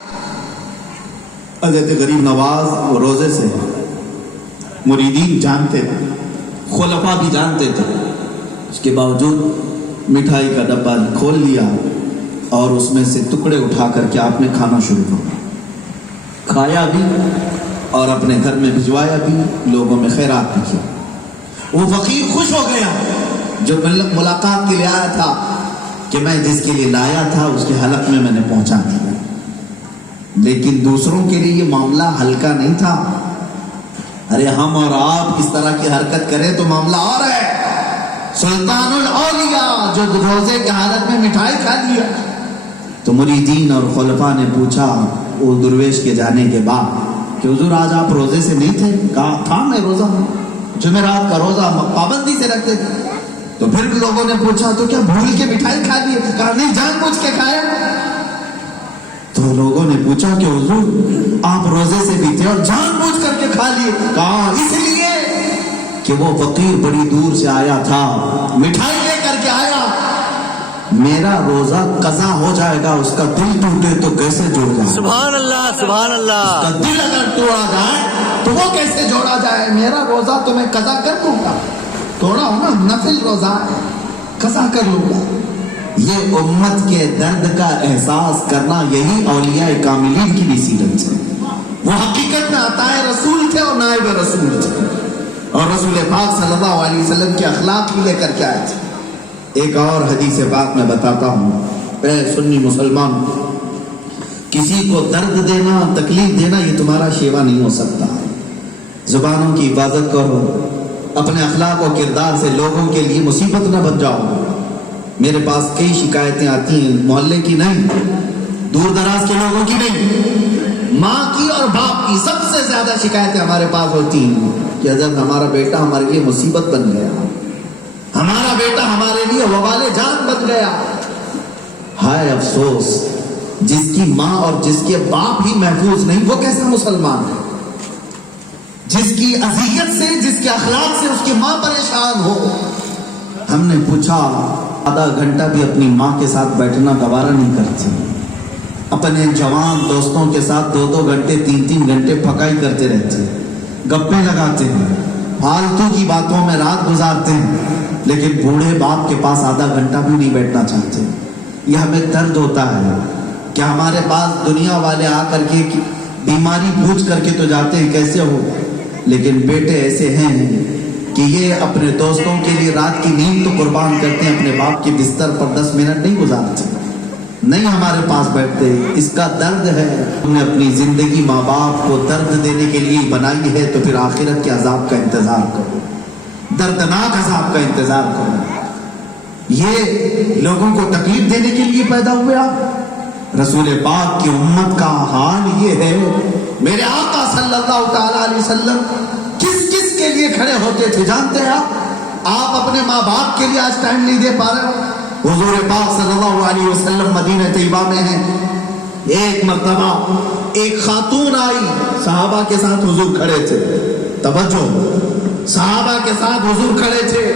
حضرت غریب نواز روزے سے مریدین جانتے تھے، خلفاء بھی جانتے تھے، اس کے باوجود مٹھائی کا ڈبہ کھول لیا اور اس میں سے ٹکڑے اٹھا کر کے آپ نے کھانا شروع کیا، کھایا بھی اور اپنے گھر میں بھجوایا بھی، لوگوں میں خیرات بھی کیا۔ وہ فقیر خوش ہو گیا جو ملاقات کے لیے آیا تھا کہ میں جس کے لیے لایا تھا اس کے حلق میں نے پہنچا دیا، لیکن دوسروں کے لیے یہ معاملہ ہلکا نہیں تھا۔ ارے ہم اور آپ اس طرح کی حرکت کریں تو معاملہ اور ہے۔ سلطان الاولیاء جو روزے کی حالت میں مٹھائی کھا لیا، تو مریدین اور خلفاء نے پوچھا وہ درویش کے جانے کے بعد کہ حضور آج آپ روزے سے نہیں تھے؟ کہا تھا میں روزہ ہوں، جمعرات کا روزہ پابندی سے رکھتے تھے۔ تو پھر لوگوں نے پوچھا تو کیا بھول کے مٹھائی کھا لی؟ کہا نہیں، جان بوجھ کے کھایا۔ تو لوگوں نے پوچھا کہ حضور آپ روزے سے بھی تھے اور جان بوجھ کر کے کھا لیے؟ کہا اس لیے کہ وہ فقیر بڑی دور سے آیا تھا، مٹھائی لے کر کے آیا، میرا روزہ قضا ہو جائے گا، اس کا دل ٹوٹے تو کیسے جوڑ جائے؟ سبحان اللہ سبحان اللہ۔ اس کا دل اگر توڑا جائے تو وہ کیسے جوڑا جائے؟ میرا روزہ تو میں قضا کر لوں گا، توڑا ہو نا، نفل روزہ ہے، قضا کر لوں گا۔ یہ امت کے درد کا احساس کرنا یہی اولیاء کاملین کی بھی سیرت ہے۔ وہ حقیقت میں عطائے رسول تھے اور نائب رسول تھے، اور رسول پاک صلی اللہ علیہ وسلم کے اخلاق بھی لے کر کے آئے تھے۔ ایک اور حدیث پاک میں بتاتا ہوں، اے سنی مسلمان، کسی کو درد دینا، تکلیف دینا یہ تمہارا شیوا نہیں ہو سکتا۔ زبانوں کی حفاظت کرو، اپنے اخلاق و کردار سے لوگوں کے لیے مصیبت نہ بن جاؤ۔ میرے پاس کئی شکایتیں آتی ہیں، محلے کی نہیں، دور دراز کے لوگوں کی نہیں، ماں کی اور باپ کی سب سے زیادہ شکایتیں ہمارے پاس ہوتی ہیں کہ حضرت ہمارا بیٹا ہمارے لیے مصیبت بن گیا، ہمارا بیٹا ہمارے لیے وبال جان بن گیا۔ ہائے افسوس، جس کی ماں اور جس کے باپ ہی محفوظ نہیں، وہ کیسا مسلمان ہے؟ جس کی اذیت سے، جس کے اخلاق سے اس کی ماں پریشان ہو۔ ہم نے پوچھا، آدھا گھنٹہ بھی اپنی ماں کے ساتھ بیٹھنا گوارا نہیں کرتی، اپنے جوان دوستوں کے ساتھ 2 گھنٹے 3 گھنٹے پکائی کرتے رہتے، گپیں لگاتے ہیں، فالتو کی باتوں میں رات گزارتے ہیں، لیکن بوڑھے باپ کے پاس آدھا گھنٹہ بھی نہیں بیٹھنا چاہتے۔ یہ ہمیں درد ہوتا ہے کہ ہمارے پاس دنیا والے آ کر کے بیماری پوچھ کر کے تو جاتے ہیں کیسے ہو، لیکن بیٹے ایسے ہیں کہ یہ اپنے دوستوں کے لیے رات کی نیند تو قربان کرتے ہیں، اپنے باپ کے بستر پر 10 منٹ نہیں گزارتے، نہیں ہمارے پاس بیٹھتے۔ اس کا درد ہے۔ ہم نے اپنی زندگی ماں باپ کو درد دینے کے لیے بنائی ہے، تو پھر آخرت کے عذاب کا انتظار کرو، دردناک عذاب کا انتظار کرو۔ یہ لوگوں کو تکلیف دینے کے لیے پیدا ہوئے آپ؟ رسول پاک کی امت کا حال یہ ہے۔ میرے آقا صلی اللہ تعالی علیہ وسلم کس کس کے لیے کھڑے ہوتے تھے جانتے ہیں آپ اپنے ماں باپ کے لیے آج ٹائم نہیں دے پا رہے ہو۔ حضور پاک صلی اللہ علیہ وسلم مدینہ طیبہ میں ہیں، ایک مرتبہ ایک خاتون آئی، صحابہ کے ساتھ حضور کھڑے تھے، توجہ، صحابہ کے ساتھ حضور کھڑے تھے۔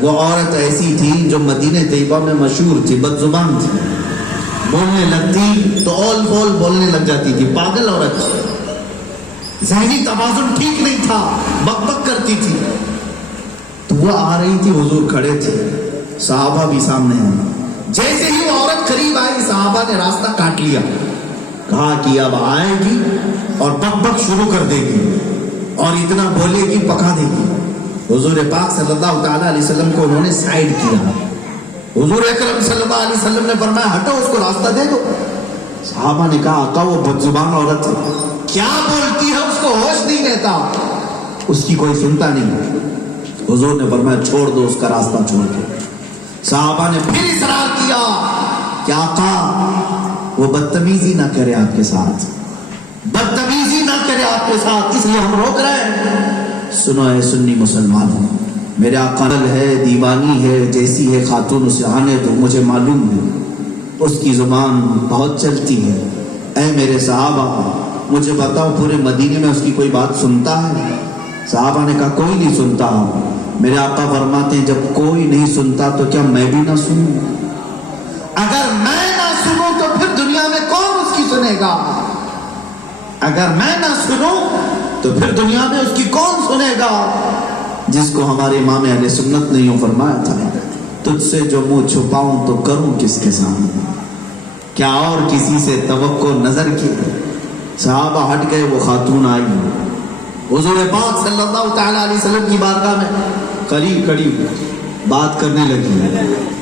وہ عورت ایسی تھی جو مدینہ طیبہ میں مشہور تھی، بد زبان تھی، بولنے لگتی تو اول بول بولنے لگ جاتی تھی، پاگل عورت تھی، ذہنی توازن ٹھیک نہیں تھا، بک بک کرتی تھی۔ تو وہ آ رہی تھی، حضور کھڑے تھے، صحابہ بھی سامنے ہیں۔ جیسے ہی وہ عورت قریب آئی، صحابہ نے راستہ کاٹ لیا، کہا کہ اب آئے گی اور بک بک شروع کر دے گی اور اتنا بولے گی پکا دے گی۔ حضور پاک صلی اللہ تعالی علیہ وسلم کو انہوں نے سائیڈ کیا۔ حضور اکرم صلی اللہ علیہ وسلم نے فرمایا ہٹو، اس کو راستہ دے دو۔ صحابہ نے کہا آقا وہ بدزبان عورت ہے، کیا بولتی ہے، اس کو ہوش نہیں رہتا، اس کی کوئی سنتا نہیں۔ حضور نے فرمایا چھوڑ دو، اس کا راستہ چھوڑ دو۔ صحابہ نے پھر اصرار کیا کہ آقا وہ بدتمیزی نہ کرے آپ کے ساتھ، بدتمیزی نہ کرے آپ کے ساتھ، اس لیے ہم روک رہے ہیں۔ سنو اے سنی مسلمانوں، میرے آقا ہے، دیوانی ہے، جیسی ہے خاتون اسے آنے دو، مجھے معلوم ہے اس کی زبان بہت چلتی ہے۔ اے میرے صحابہ مجھے بتاؤ پورے مدینے میں اس کی کوئی بات سنتا ہے؟ صحابہ نے کہا کوئی نہیں سنتا۔ میرے آقا فرماتے ہیں جب کوئی نہیں سنتا تو کیا میں بھی نہ سنوں؟ اگر میں نہ سنوں تو پھر دنیا میں کون اس کی سنے گا. اگر میں نہ سنوں تو پھر دنیا میں اس کی کون سنے گا؟ جس کو ہمارے امام اہل سنت نے یوں فرمایا تھا، تجھ سے جو منہ چھپاؤں تو کروں کس کے سامنے، کیا اور کسی سے توقع نظر کی؟ صحابہ ہٹ گئے، وہ خاتون آئی، حضور پاک صلی اللہ تعالی علیہ وسلم کی بارگاہ میں قریب کھڑی بات کرنے لگی،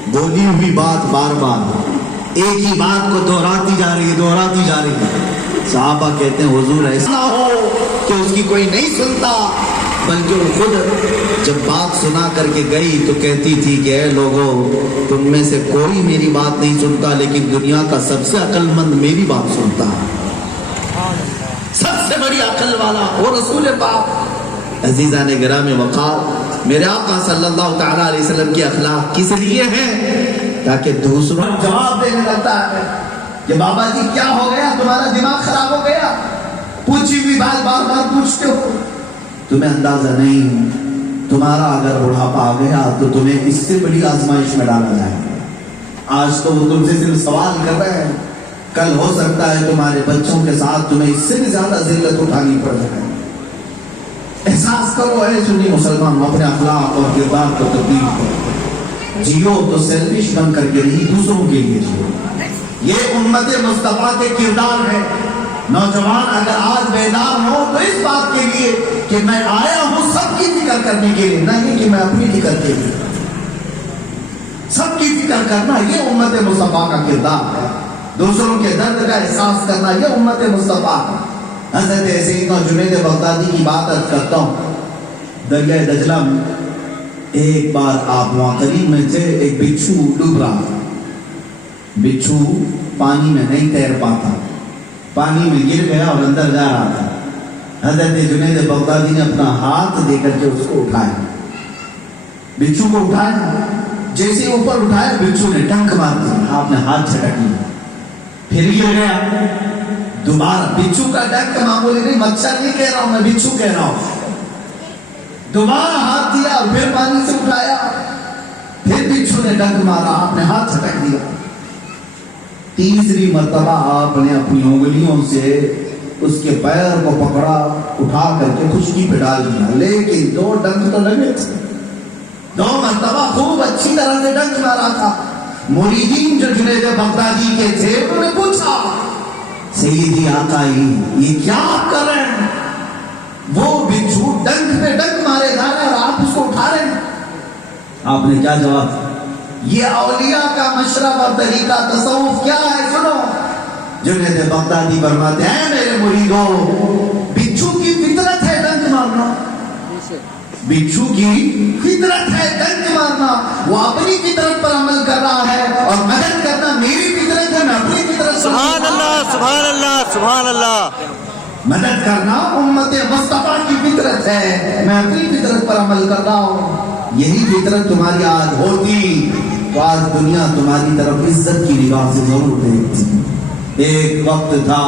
بولی ہوئی بات بار بار ایک ہی بات کو دہراتی جا رہی ہے. صحابہ کہتے ہیں حضور ایسا نہ ہو کہ اس کی کوئی نہیں سنتا، بلکہ وہ خود جب بات سنا کر کے گئی تو کہتی تھی کہ اے لوگوں، تم میں سے کوئی میری بات نہیں سنتا، لیکن دنیا کا سب سے عقل مند میری بات سنتا ہے، سب سے بڑی عقل والا وہ رسول پاک. عزیزان گرامی وقار، میرے آقا صلی اللہ تعالی علیہ وسلم کی اخلاق کس لیے ہیں؟ تاکہ دوسروں جواب دینے لگتا ہے کہ بابا جی کیا ہو گیا، تمہارا دماغ خراب ہو گیا، پوچھی ہوئی بات بار بار پوچھتے ہو، تمہیں اندازہ نہیں تمہارا اگر بڑھاپا آ گیا تو تمہیں اس سے بڑی آزمائش میں ڈالا جائے گا. آج تو وہ تم سے صرف سوال کر رہے ہیں، کل ہو سکتا ہے تمہارے بچوں کے ساتھ تمہیں اس سے بھی زیادہ ذلت اٹھانی پڑ جائے. احساس کرو اے سنی مسلمان، اپنے اخلاق اور کردار کو تبدیل کرو، جیو تو سیلفش بن کر کے نہیں، دوسروں کے لیے جیو. یہ امت مصطفیٰ کے کردار ہے. نوجوان اگر آج بیدار ہو تو اس بات کے لیے کہ میں آیا ہوں سب کی فکر کرنے کے لیے، نہیں کہ میں اپنی فکر کے لیے. سب کی فکر کرنا یہ امت مصطفیٰ کا کردار ہے. دوسروں کے درد کا احساس کرنا یہ امت مصطفیٰ ہے. حضرت سیدنا جنید بغدادی کی بات کرتا ہوں. دریائے دجلہ میں ایک بار آپ وہاں قریب میں تھے، ایک بچھو ڈوب رہا تھا. بچھو پانی میں نہیں تیر پاتا، پانی میں گر گیا اور اندر جا رہا تھا. حضرت جنید بغدادی نے اپنا ہاتھ دے کر کے اس کو اٹھایا، بچھو کو اٹھایا. جیسے اوپر اٹھایا بچھو نے ڈنک مار دیا، آپ نے ہاتھ جھٹک لیا، پھر گر گیا. دوبارہ بچھو کا ڈنک معمولی نہیں، مچھر نہیں کہہ رہا ہوں میں، بچھو کہہ رہا ہوں. دوبارہ ہاتھ دیا اور پھر پانی سے اٹھایا، پھر بچھو نے ڈنک مارا، آپ نے ہاتھ جھٹک دیا. تیسری مرتبہ آپ نے اپنی انگلیوں سے اس کے پیر کو پکڑا، اٹھا کر کے خشکی پہ ڈال دیا. لیکن 2 ڈنک تو لگے تھے، 2 مرتبہ خوب اچھی طرح سے ڈنک مارا تھا. مریدین جو جنید بغدادی کے تھے انہوں نے پوچھا، سیدی آقائی یہ کیا آپ کر رہے ہیں؟ وہ بچھو ڈنک پہ ڈنک مارے جا رہے اور آپ اس کو اٹھا رہے ہیں. آپ نے کیا جواب دیا؟ یہ اولیاء کا مشرب اور طریقہ تصوف کیا ہے سنو. جنید بغدادی فرماتے ہیں میرے مریدوں، بچھو کی فطرت ہے ڈنک مارنا، بچھو کی فطرت ہے ڈنک مارنا. وہ اپنی فطرت پر عمل کر رہا ہے اور مدد کرنا میری فطرت ہے، میں اپنی فطرت. سبحان اللہ سبحان اللہ سبحان اللہ. مدد کرنا امت مصطفیٰ کی فطرت ہے، میں اپنی فطرت پر عمل کر رہا ہوں. یہی فطرت تمہاری آج ہوتی تو آج دنیا تمہاری طرف عزت کی نگاہ سے ضرور دیکھتی. ایک وقت تھا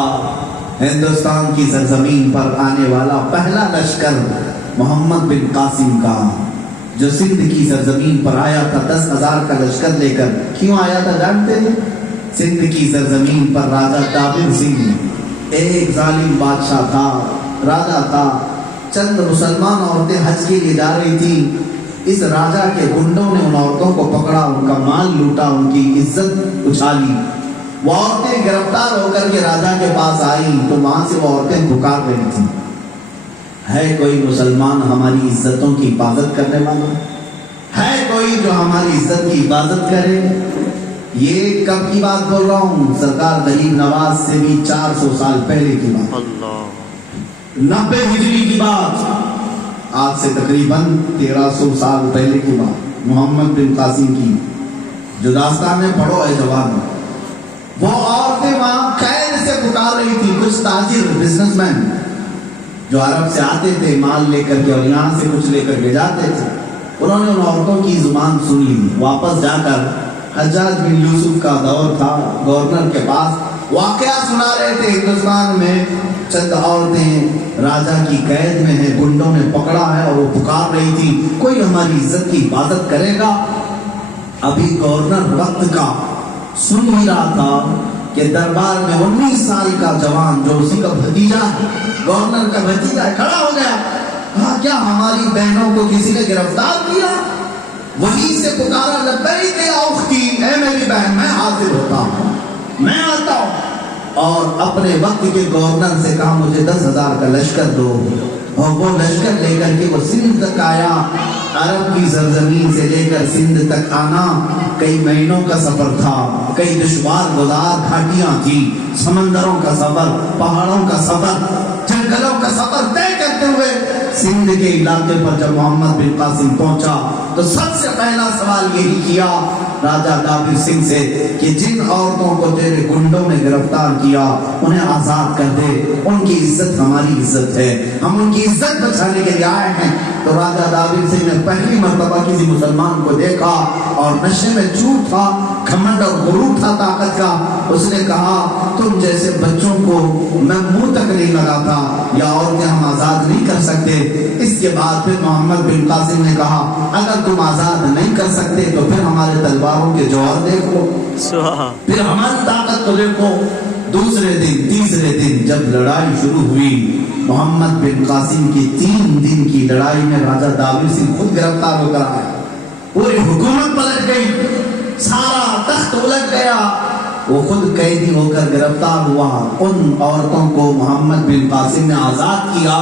ہندوستان کی سرزمین پر آنے والا پہلا لشکر محمد بن قاسم کا، جو سندھ کی سرزمین پر آیا تھا 10,000 کا لشکر لے کر. کیوں آیا تھا جانتے ہیں؟ سندھ کی سرزمین پر راجہ ٹابر سنگھ ایک ظالم بادشاہ تھا، راجہ تھا. چند مسلمان عورتیں حج کے لیے جا رہی تھی. اس راجہ کے گنڈوں نے ان عورتوں کو پکڑا، ان کا مال لوٹا، ان کی عزت اچھالی. وہ عورتیں گرفتار ہو کر کے راجہ کے پاس آئیں تو وہاں سے وہ عورتیں پکار رہی تھیں، ہے کوئی مسلمان ہماری عزتوں کی حفاظت کرنے والا؟ ہے کوئی جو ہماری عزت کی حفاظت کرے؟ یہ کب کی بات بول رہا ہوں؟ سرکار غریب نواز سے بھی 400 سال پہلے کی بات، 90 ہجری کی بات، آج سے تقریباً 1300 سال پہلے کی بات. محمد بن قاسم کی جو داستان ہے پڑھو اے جوان. وہ عورتیں وہاں قید سے پکار رہی تھی. کچھ تاجر بزنس مین جو عرب سے آتے تھے مال لے کر کے اور یہاں سے کچھ لے کر کے جاتے تھے، انہوں نے ان عورتوں کی زبان سن لی. واپس جا کر حجاج بن یوسف کا دور تھا، گورنر کے پاس واقعہ سنا رہے تھے. ہندوستان میں چند عورتیں راجہ کی قید میں ہیں، گنڈوں نے پکڑا ہے اور وہ پکار رہی تھی کوئی ہماری عزت کی حفاظت کرے گا. ابھی گورنر وقت کا سن ہی رہا تھا کہ دربار میں 19 سال کا جوان جو اسی کا بھتیجا ہے، گورنر کا بھتیجا ہے، کھڑا ہو گیا، کہا کیا ہماری بہنوں کو کسی نے گرفتار کیا؟ وہیں سے پکارا لبیک یا اختی، اے میری بہن میں حاضر ہوتا ہوں، میں آتا ہوں۔ اور اپنے وقت کے گورنر سے کہا مجھے 10,000 کا لشکر دو، اور وہ لشکر لے کر کے وہ سندھ تک آیا۔ عرب کی سرزمین سے لے کر سندھ تک آنا کئی مہینوں کا سفر تھا، کئی دشوار گزار گھاٹیاں تھی، سمندروں کا سفر، پہاڑوں کا سفر، جنگلوں کا سفر طے کرتے ہوئے سندھ کے علاقے پر جب محمد بن قاسم پہنچا تو سب سے پہلا سوال یہی کیا راجہ دابر سنگھ سے کہ جن عورتوں کو تیرے گنڈوں نے گرفتار کیا انہیں آزاد کر دے، ان کی عزت ہماری عزت ہے، ہم ان کی عزت بچانے کے لیے آئے ہیں۔ تو راجہ دابر سنگھ نے پہلی مرتبہ کسی مسلمان کو دیکھا اور نشے میں چوٹ تھا، گھمنڈ اور غرور تھا طاقت کا، اس نے کہا تم جیسے بچوں کو میں منہ تک نہیں لگاتا، یا عورتیں ہم آزاد نہیں کر سکتے۔ اس کے بعد پھر محمد بن قاسم نے کہا اگر تم آزاد نہیں کر سکتے تو پھر ہمارے تلواروں کے جوہر دیکھو، پھر ہماری طاقت کو دیکھو۔ دوسرے دن تیسرے دن جب لڑائی شروع ہوئی، محمد بن قاسم کی 3 دن کی لڑائی میں راجہ دابر سنگھ خود گرفتار ہو کر آیا، پوری حکومت پلٹ گئی، سارا تخت الٹ گیا، وہ خود قیدی ہو کر گرفتار ہوا۔ ان عورتوں کو محمد بن قاسم نے آزاد کیا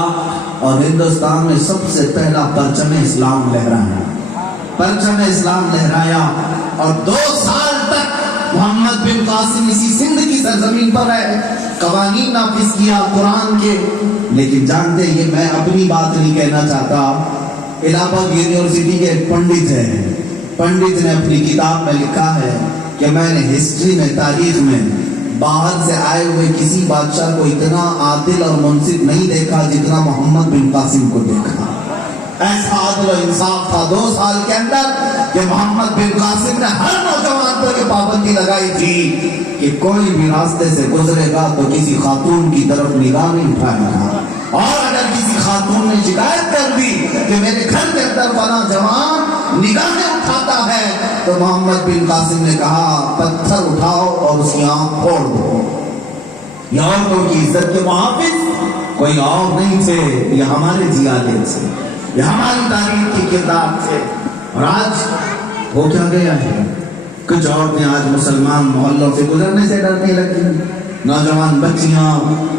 اور ہندوستان میں سب سے پہلا پرچم اسلام لہرایا، پرچم اسلام لہرایا، اور 2 سال تک محمد بن قاسم اسی سندھ کی سرزمین پر ہے، قوانین نافذ کیا قرآن کے۔ لیکن جانتے یہ میں اپنی بات نہیں کہنا چاہتا، الہ آباد یونیورسٹی کے ایک پنڈت ہیں، پنڈت نے اپنی کتاب میں لکھا ہے کہ میں نے ہسٹری میں، تاریخ میں باہر سے آئے ہوئے کسی بادشاہ کو اتنا عادل اور منصف نہیں دیکھا جتنا محمد بن قاسم کو دیکھا۔ ایسا عدل و انصاف تھا 2 سال کے اندر کہ محمد بن قاسم نے ہر نوجوان پر یہ پابندی لگائی تھی کہ کوئی بھی راستے سے گزرے گا تو کسی خاتون کی طرف نگاہ نہیں اٹھائے گا، اور اگر کسی خاتون نے شکایت کر دی کہ میرے گھر کے اندر فلاں جوان نگاہیں اٹھاتا ہے تو محمد بن قاسم نے کہا پتھر اٹھاؤ اور اس کی آنکھ پھوڑ دو۔ یہ عورتوں کی عزت کے محافظ کوئی اور نہیں تھے، یہ ہمارے جیالے تھے، یہ ہماری تاریخ کی کردار تھے۔ اور آج وہ کیا گیا ہے، کچھ عورتیں آج مسلمان محلوں سے گزرنے سے ڈرنے لگی، نوجوان بچیاں،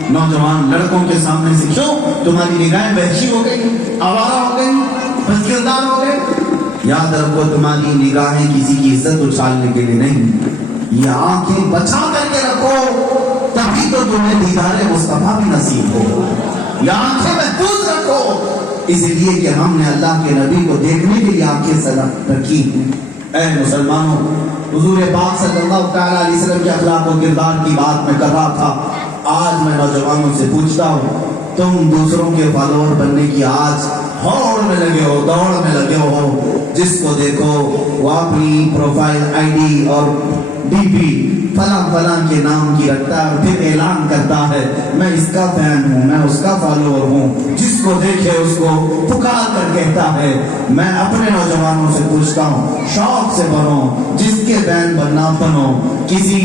نوجوان لڑکوں کے سامنے سے، کیوں؟ تمہاری نگاہیں وحشی ہو گئی، آوارہ ہو گئی، بد کردار ہو گئے۔ یاد رکھو تمہاری نگاہیں کسی کی عزت اچھالنے کے لیے نہیں، یہ آنکھیں بچا کر کے رکھو، تبھی تو تمہیں دیدار مصطفیٰ بھی نصیب ہو۔ یہ آنکھیں محفوظ رکھو، اس لیے کہ ہم نے اللہ کے نبی کو دیکھنے کے لیے آنکھیں سلام رکھی۔ اے مسلمانوں، حضور پاک صلی اللہ تعالیٰ علیہ وسلم کے اخلاق و کردار کی بات میں کر رہا تھا۔ آج میں نوجوانوں سے پوچھتا ہوں، تم دوسروں کے فالوور بننے کی آج ہوڑ میں لگے ہو، دوڑ میں لگے ہو، جس کو دیکھو وہ اپنی پروفائل آئی ڈی اور ڈی پی فلاں فلاں کے نام کی رکھتا ہے، پھر اعلان کرتا ہے میں اس کا فین ہوں، میں اس کا فالوور ہوں، جس کو دیکھے اس کو پکار کر کہتا ہے۔ میں اپنے نوجوانوں سے پوچھتا ہوں، شوق سے بنو، جس کے فین بننا بنو، کسی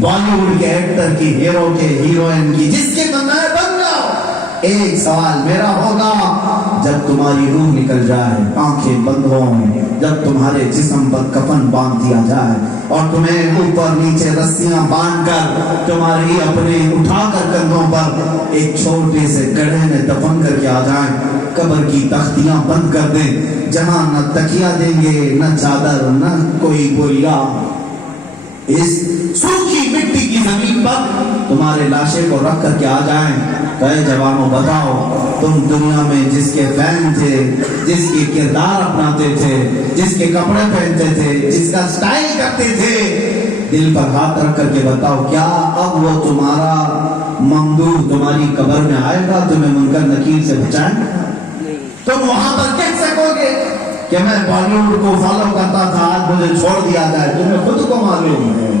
بالی ووڈ کے ایکٹر کی، ہیرو کے، ہیروئن کی، جس کے بننا ہے بن جاؤ۔ ایک سوال میرا ہوگا، جب تمہاری روح نکل جائے، آنکھیں بند ہوں، جب تمہارے جسم پر کفن باندھ دیا جائے اور تمہیں اوپر نیچے رسیاں باندھ کر تمہاری اپنے اٹھا کر کندھوں پر ایک چھوٹے سے گڑھے میں دفن کر کے آ جائیں، قبر کی تختیاں بند کر دیں، جہاں نہ تکیہ دیں گے، نہ چادر، نہ کوئی بوریا، اس سوکھی مٹی کی زمین پر تمہارے لاشے کو رکھ کر کے آ جائیں، تو اے جوانوں بتاؤ، تم دنیا میں جس کے فین تھے، جس کے کردار اپناتے تھے، جس کے کپڑے پہنتے تھے، جس کا سٹائل کرتے تھے، دل پر ہاتھ رکھ کر کے بتاؤ، کیا اب وہ تمہارا ممدوح تمہاری قبر میں آئے گا تمہیں منکر نکیر سے بچائیں؟ تم وہاں پر کہہ سکو گے کہ میں بالی ووڈ کو فالو کرتا تھا، آج مجھے چھوڑ دیا جائے؟ تمہیں خود کو معلوم ہے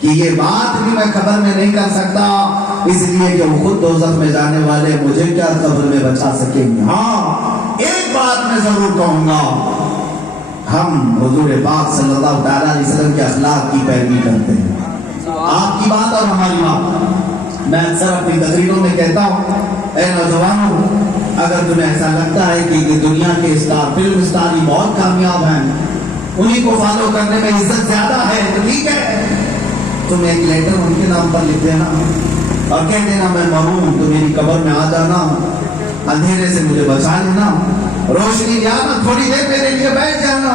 کہ یہ بات بھی میں قبر میں نہیں کر سکتا، اس لیے کہ وہ خود دوزخ میں جانے والے مجھے کیا قبر میں بچا سکیں گے۔ ہاں ایک بات میں ضرور کہوں گا، ہم حضور پاک صلی اللہ تعالیٰ علیہ وسلم کے اخلاق کی پیروی کرتے ہیں، آپ کی بات اور ہماری بات. میں اکثر اپنی تقریروں میں کہتا ہوں اے نوجوانوں اگر تمہیں ایسا لگتا ہے کہ دنیا کے اسٹار فلم اسٹار ہی بہت کامیاب ہیں انہیں کو فالو کرنے میں عزت زیادہ ہے تو ٹھیک ہے تم ایک لیٹر ان کے نام پر لکھ دینا اور کہہ دینا میں مروں ہوں تو میری قبر میں آ جانا اندھیرے سے مجھے بچا لینا روشنی جانا تھوڑی دیر میرے لیے بیٹھ جانا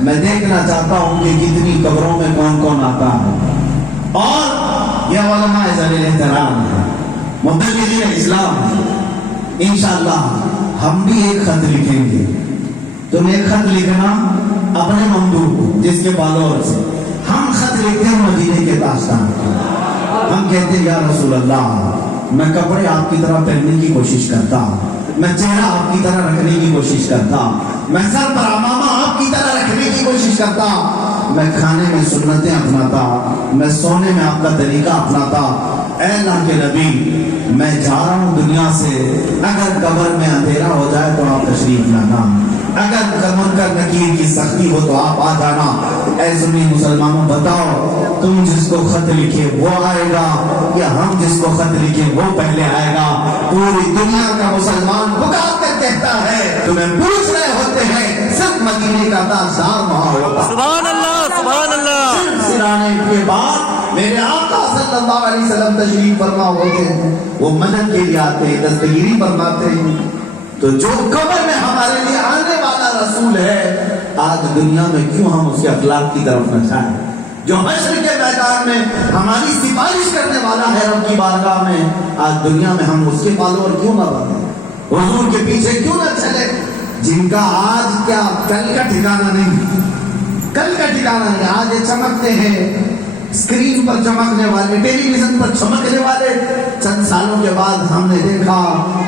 میں دیکھنا چاہتا ہوں کہ کتنی قبروں میں کون کون آتا ہے اور یہ علماء ذلیل احترام ہے مبلغین اسلام ہے انشاءاللہ ہم بھی ایک خط لکھیں گے تم ایک خط لکھنا اپنے ممدوح کو جس کے فالوور سے ہم خط لکھتے ہیں مدینے کے تاجدار ہم کہتے ہیں یا رسول اللہ میں کپڑے آپ کی طرح پہننے کی کوشش کرتا میں چہرہ آپ کی طرح رکھنے کی کوشش کرتا میں سر پر امامہ آپ کی طرح رکھنے کی کوشش کرتا میں کھانے میں سنتیں اپناتا میں سونے میں آپ کا طریقہ اپناتا اے اللہ کے نبی میں جا رہا ہوں دنیا سے اگر قبر میں اندھیرا ہو جائے تو آپ تشریف لانا اگر منکر نکیر کی سختی ہو تو آپ آ جانا اے سنی مسلمانوں بتاؤ تم جس کو خط لکھے وہ آئے گا یا ہم جس کو خط لکھے وہ پہلے آئے گا پوری دنیا کا مسلمان پکار کر کہتا ہے تمہیں پوچھ رہے ہوتے ہیں صرف مدینے کا تاجدار وہاں ہوگا سبحان اللہ سبحان اللہ سرانے کے بعد میرے آقا صلی اللہ علیہ وسلم تشریف فرما ہوتے ہیں وہ مدد کے لیے آتے ہیں دستگیری فرماتے ہیں تو جو قبر میں ہمارے لیے آنے والا رسول ہے آج دنیا میں کیوں ہم اس کے اخلاق کی طرف نہ جائیں جو حشر کے میدان میں ہماری سفارش کرنے والا ہے رب کی بارگاہ میں آج دنیا میں ہم اس کے فالوور کیوں نہ بنے حضور کے پیچھے کیوں نہ چلے جن کا آج کیا کل کا ٹھکانہ نہیں کل کا ٹھکانہ نہیں آج یہ چمکتے ہیں اسکرین پر چمکنے والے ٹیلی ویژن پر چمکنے والے چند سالوں کے بعد ہم نے دیکھا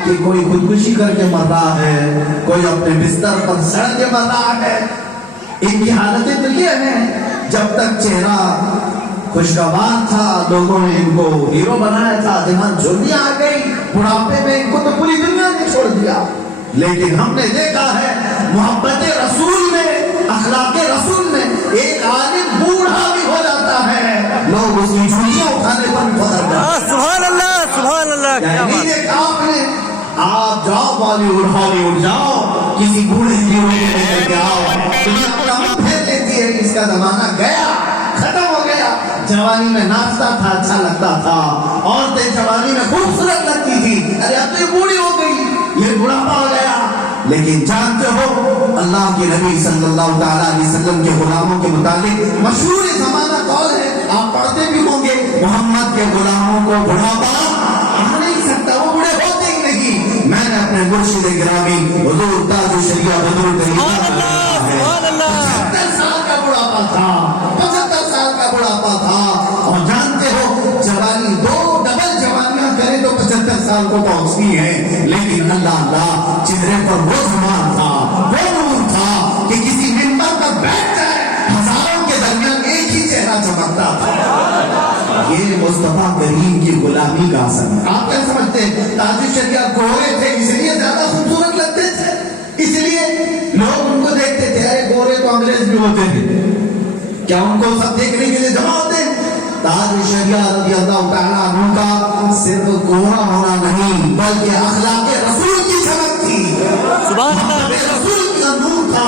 کہ کوئی خودکشی کر کے مر رہا ہے کوئی اپنے بستر پر سڑ کے مر رہا ہے ان کی حالتیں تو یہ ہیں جب تک چہرہ خوشگوار تھا لوگوں نے ان کو ہیرو بنایا تھا جہاں جھرریاں آ گئی بڑھاپے میں ان کو تو پوری دنیا نے چھوڑ دیا لیکن ہم نے دیکھا ہے محبت رسول میں اخلاق رسول میں ایک عالم بوڑھا بھی ہو جاتا ہے لوگ اس کی چھریاں اٹھانے پر بھی بدل جاتے سبحان اللہ کیا بات ہیں آپ نے آپ جاؤ بالی ووڈ جاؤ کسی بوڑھے ہیرو کو لے کر کے آؤ دنیا اپنا پھیر لیتی ہے اس کا زمانہ گیا ختم ہو گیا جوانی میں ناچتا تھا اچھا لگتا تھا عورتیں جوانی میں خوبصورت لگتی تھی ارے اب تو یہ بوڑھی ہو گئی یہ بڑھاپا ہو گیا لیکن جانتے ہو اللہ کے نبی صلی اللہ تعالیٰ علیہ وسلم کے غلاموں کے متعلق مشہور زمانہ قول ہے آپ پڑھتے بھی ہوں گے محمد کے غلاموں کو بڑھاپا آ نہیں سکتا وہ بڑے ہوتے ہی نہیں میں نے اپنے مرشد گرامی حضور تاج الشریعہ حضور سبحان اللہ 75 سال کا بڑھاپا تھا 75 سال کا بڑھاپا تھا اور جانتے ہو جوانی دو ڈبل جوانیاں کرے تو 75 سال کو پہنچتی ہے لیکن اللہ چہرے پر وہ زمان تھا وہ نور تھا کہ کسی منبر پر بیٹھ جائے ہزاروں کے درمیان ایک ہی چہرہ چمکتا تھا یہ مصطفیٰ کریم کی غلامی کا اثر ہے آپ کیا سمجھتے ہیں تاج الشریعہ گورے تھے اس لیے زیادہ خوبصورت لگتے تھے اس لیے لوگ ان کو دیکھتے تھے ارے گورے تو انگریز بھی ہوتے تھے کیا ان کو سب دیکھنے کے لیے جمع ہوتے ہیں تاج الشریعہ رضی اللہ تعالیٰ عنہ کا صرف گورا ہونا نہیں بلکہ اخلاق رسول کی چمک تھی سبحان اللہ رسول کا نور تھا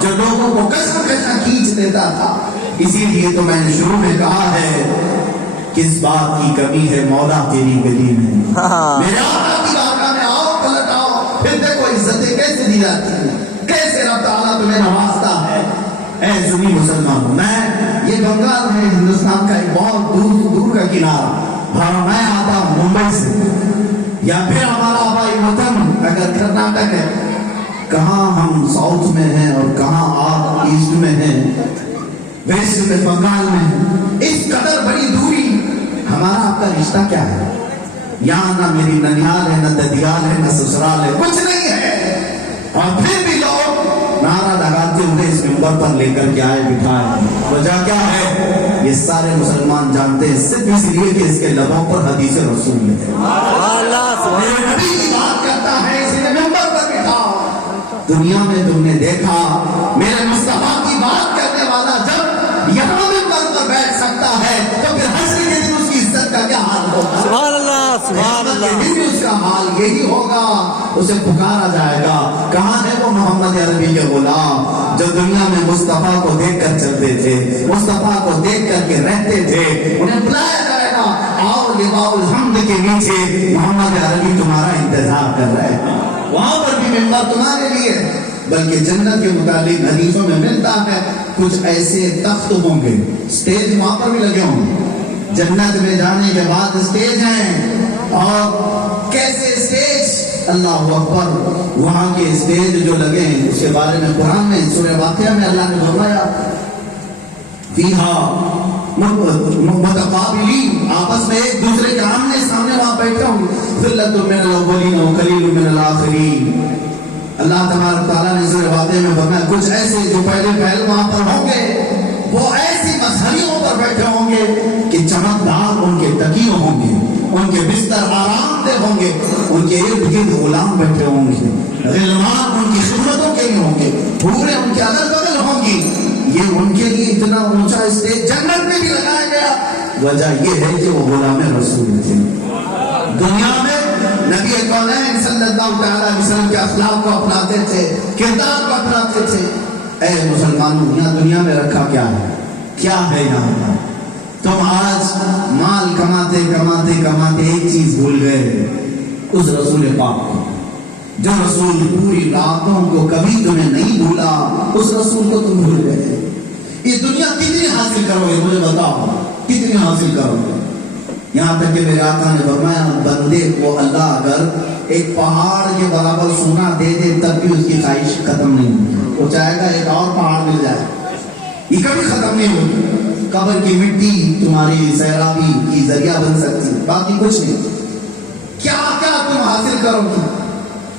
جو لوگوں کو کشا کھینچ دیتا تھا اسی لیے تو میں نے شروع میں کہا ہے کس بات کی کمی ہے مولا تیری گلی میں میرے آقا کی بارگاہ میں آؤ پلٹ آؤ پھر دیکھو عزتیں کیسے دی جاتی ہیں کیسے رب تعالیٰ تمہیں نوازتا ہے اے سنی مسلمان میں یہ بنگال ہے ہندوستان کا ایک بہت دور کا کنارہ اور میں آتا ہوں ممبئی سے یا پھر ہمارا آبائی وطن اگر کرناٹک ہے کہاں ہم ساؤتھ میں ہیں اور کہاں آپ ایسٹ میں ہیں ویسٹ میں بنگال میں اس قدر بڑی دوری ہمارا آپ کا رشتہ کیا ہے یہاں نہ میری ننیال ہے نہ ددیال ہے نہ سسرال ہے کچھ نہیں ہے اور پھر بھی لوگ نعرہ لگاتے ہوئے اس منبر پر لے کر کے آئے بٹھائے وجہ کیا ہے یہ سارے مسلمان جانتے ہیں صرف اس لیے کہ اس کے لبوں پر حدیث رسول ہے میرے نبی کی بات کرتا ہے اس لیے منبر پر بٹھاؤ دنیا میں تم نے دیکھا میرے مصطفیٰ کی بات کرنے والا جب یہاں منبر پر بیٹھ سکتا ہے تو پھر حشر قیامت کے دن بھی اس کا حال یہی ہوگا. اسے پکارا جائے گا. کہاں ہے وہ محمد عربی کے غلام جو دنیا میں مصطفیٰ کو دیکھ کر چلتے تھے, مصطفیٰ کو دیکھ کر کے رہتے تھے. انہیں بلایا جائے گا, آؤ لواء الحمد کے نیچے محمد عربی تمہارا انتظار کر رہے ہیں. وہاں پر بھی ممبر تمہارے لیے. بلکہ جنت کے متعلق حدیثوں میں ملتا ہے کچھ ایسے تخت ہوں گے, اسٹیج وہاں پر بھی لگے ہوں گے. جنت میں جانے کے بعد اسٹیج ہیں, اور کیسے اسٹیج, اللہ اکبر. وہاں کے اسٹیج جو لگے ہیں اس کے بارے میں قرآن میں سورہ واقعہ میں اللہ نے فرمایا فیہا متقابلین, آپس میں ایک دوسرے کے آمنے سامنے وہاں بیٹھے ہوں گے. ثلۃ من الاولین وقلیل من الاخرین. اللہ تبارک تعالیٰ نے سورہ واقعہ میں فرمایا کچھ ایسے جو پہلے وہاں پر ہوں گے, وہ ایسی مصحریوں پر بیٹھے ہوں گے کہ چمکدار ان کے تکیے ہوں گے, ان کے بستر آرام دہ ہوں گے, ان کے ارد گرد غلام بیٹھے ہوں گے, غلمان ان کی خدمتوں کے لیے ہوں گے, حوریں ان کے اگل بغل ہوں گی. یہ ان کے لیے اتنا اونچا اسٹیج جنت میں بھی لگایا گیا. وجہ یہ ہے کہ وہ غلام رسول تھے. دنیا میں نبی کونین صلی اللہ تعالیٰ علیہ وسلم کے اخلاق کو اپناتے تھے, کردار کو اپناتے تھے. اے مسلمانوں, یہاں دنیا میں رکھا کیا ہے, کیا ہے یہاں پر؟ تم آج مال کماتے کماتے کماتے ایک چیز بھول گئے, اس رسول پاک کو. جو رسول پوری راتوں کو کبھی تمہیں نہیں بھولا, اس رسول کو تم بھول گئے. یہ دنیا کتنی حاصل کرو گے, مجھے بتاؤ کتنی حاصل کرو گے؟ یہاں تک کہ میرے آقا نے فرمایا بندے کو اللہ اگر ایک پہاڑ کے برابر سونا دے دے تب بھی اس کی خواہش ختم نہیں ہوگی. وہ چاہے گا ایک اور پہاڑ مل جائے, یہ کبھی ختم نہیں ہوگی. قبر کی مٹی تمہاری سیرابی کی ذریعہ بن سکتی, باقی کچھ نہیں. کیا کیا تم حاصل کرو گے؟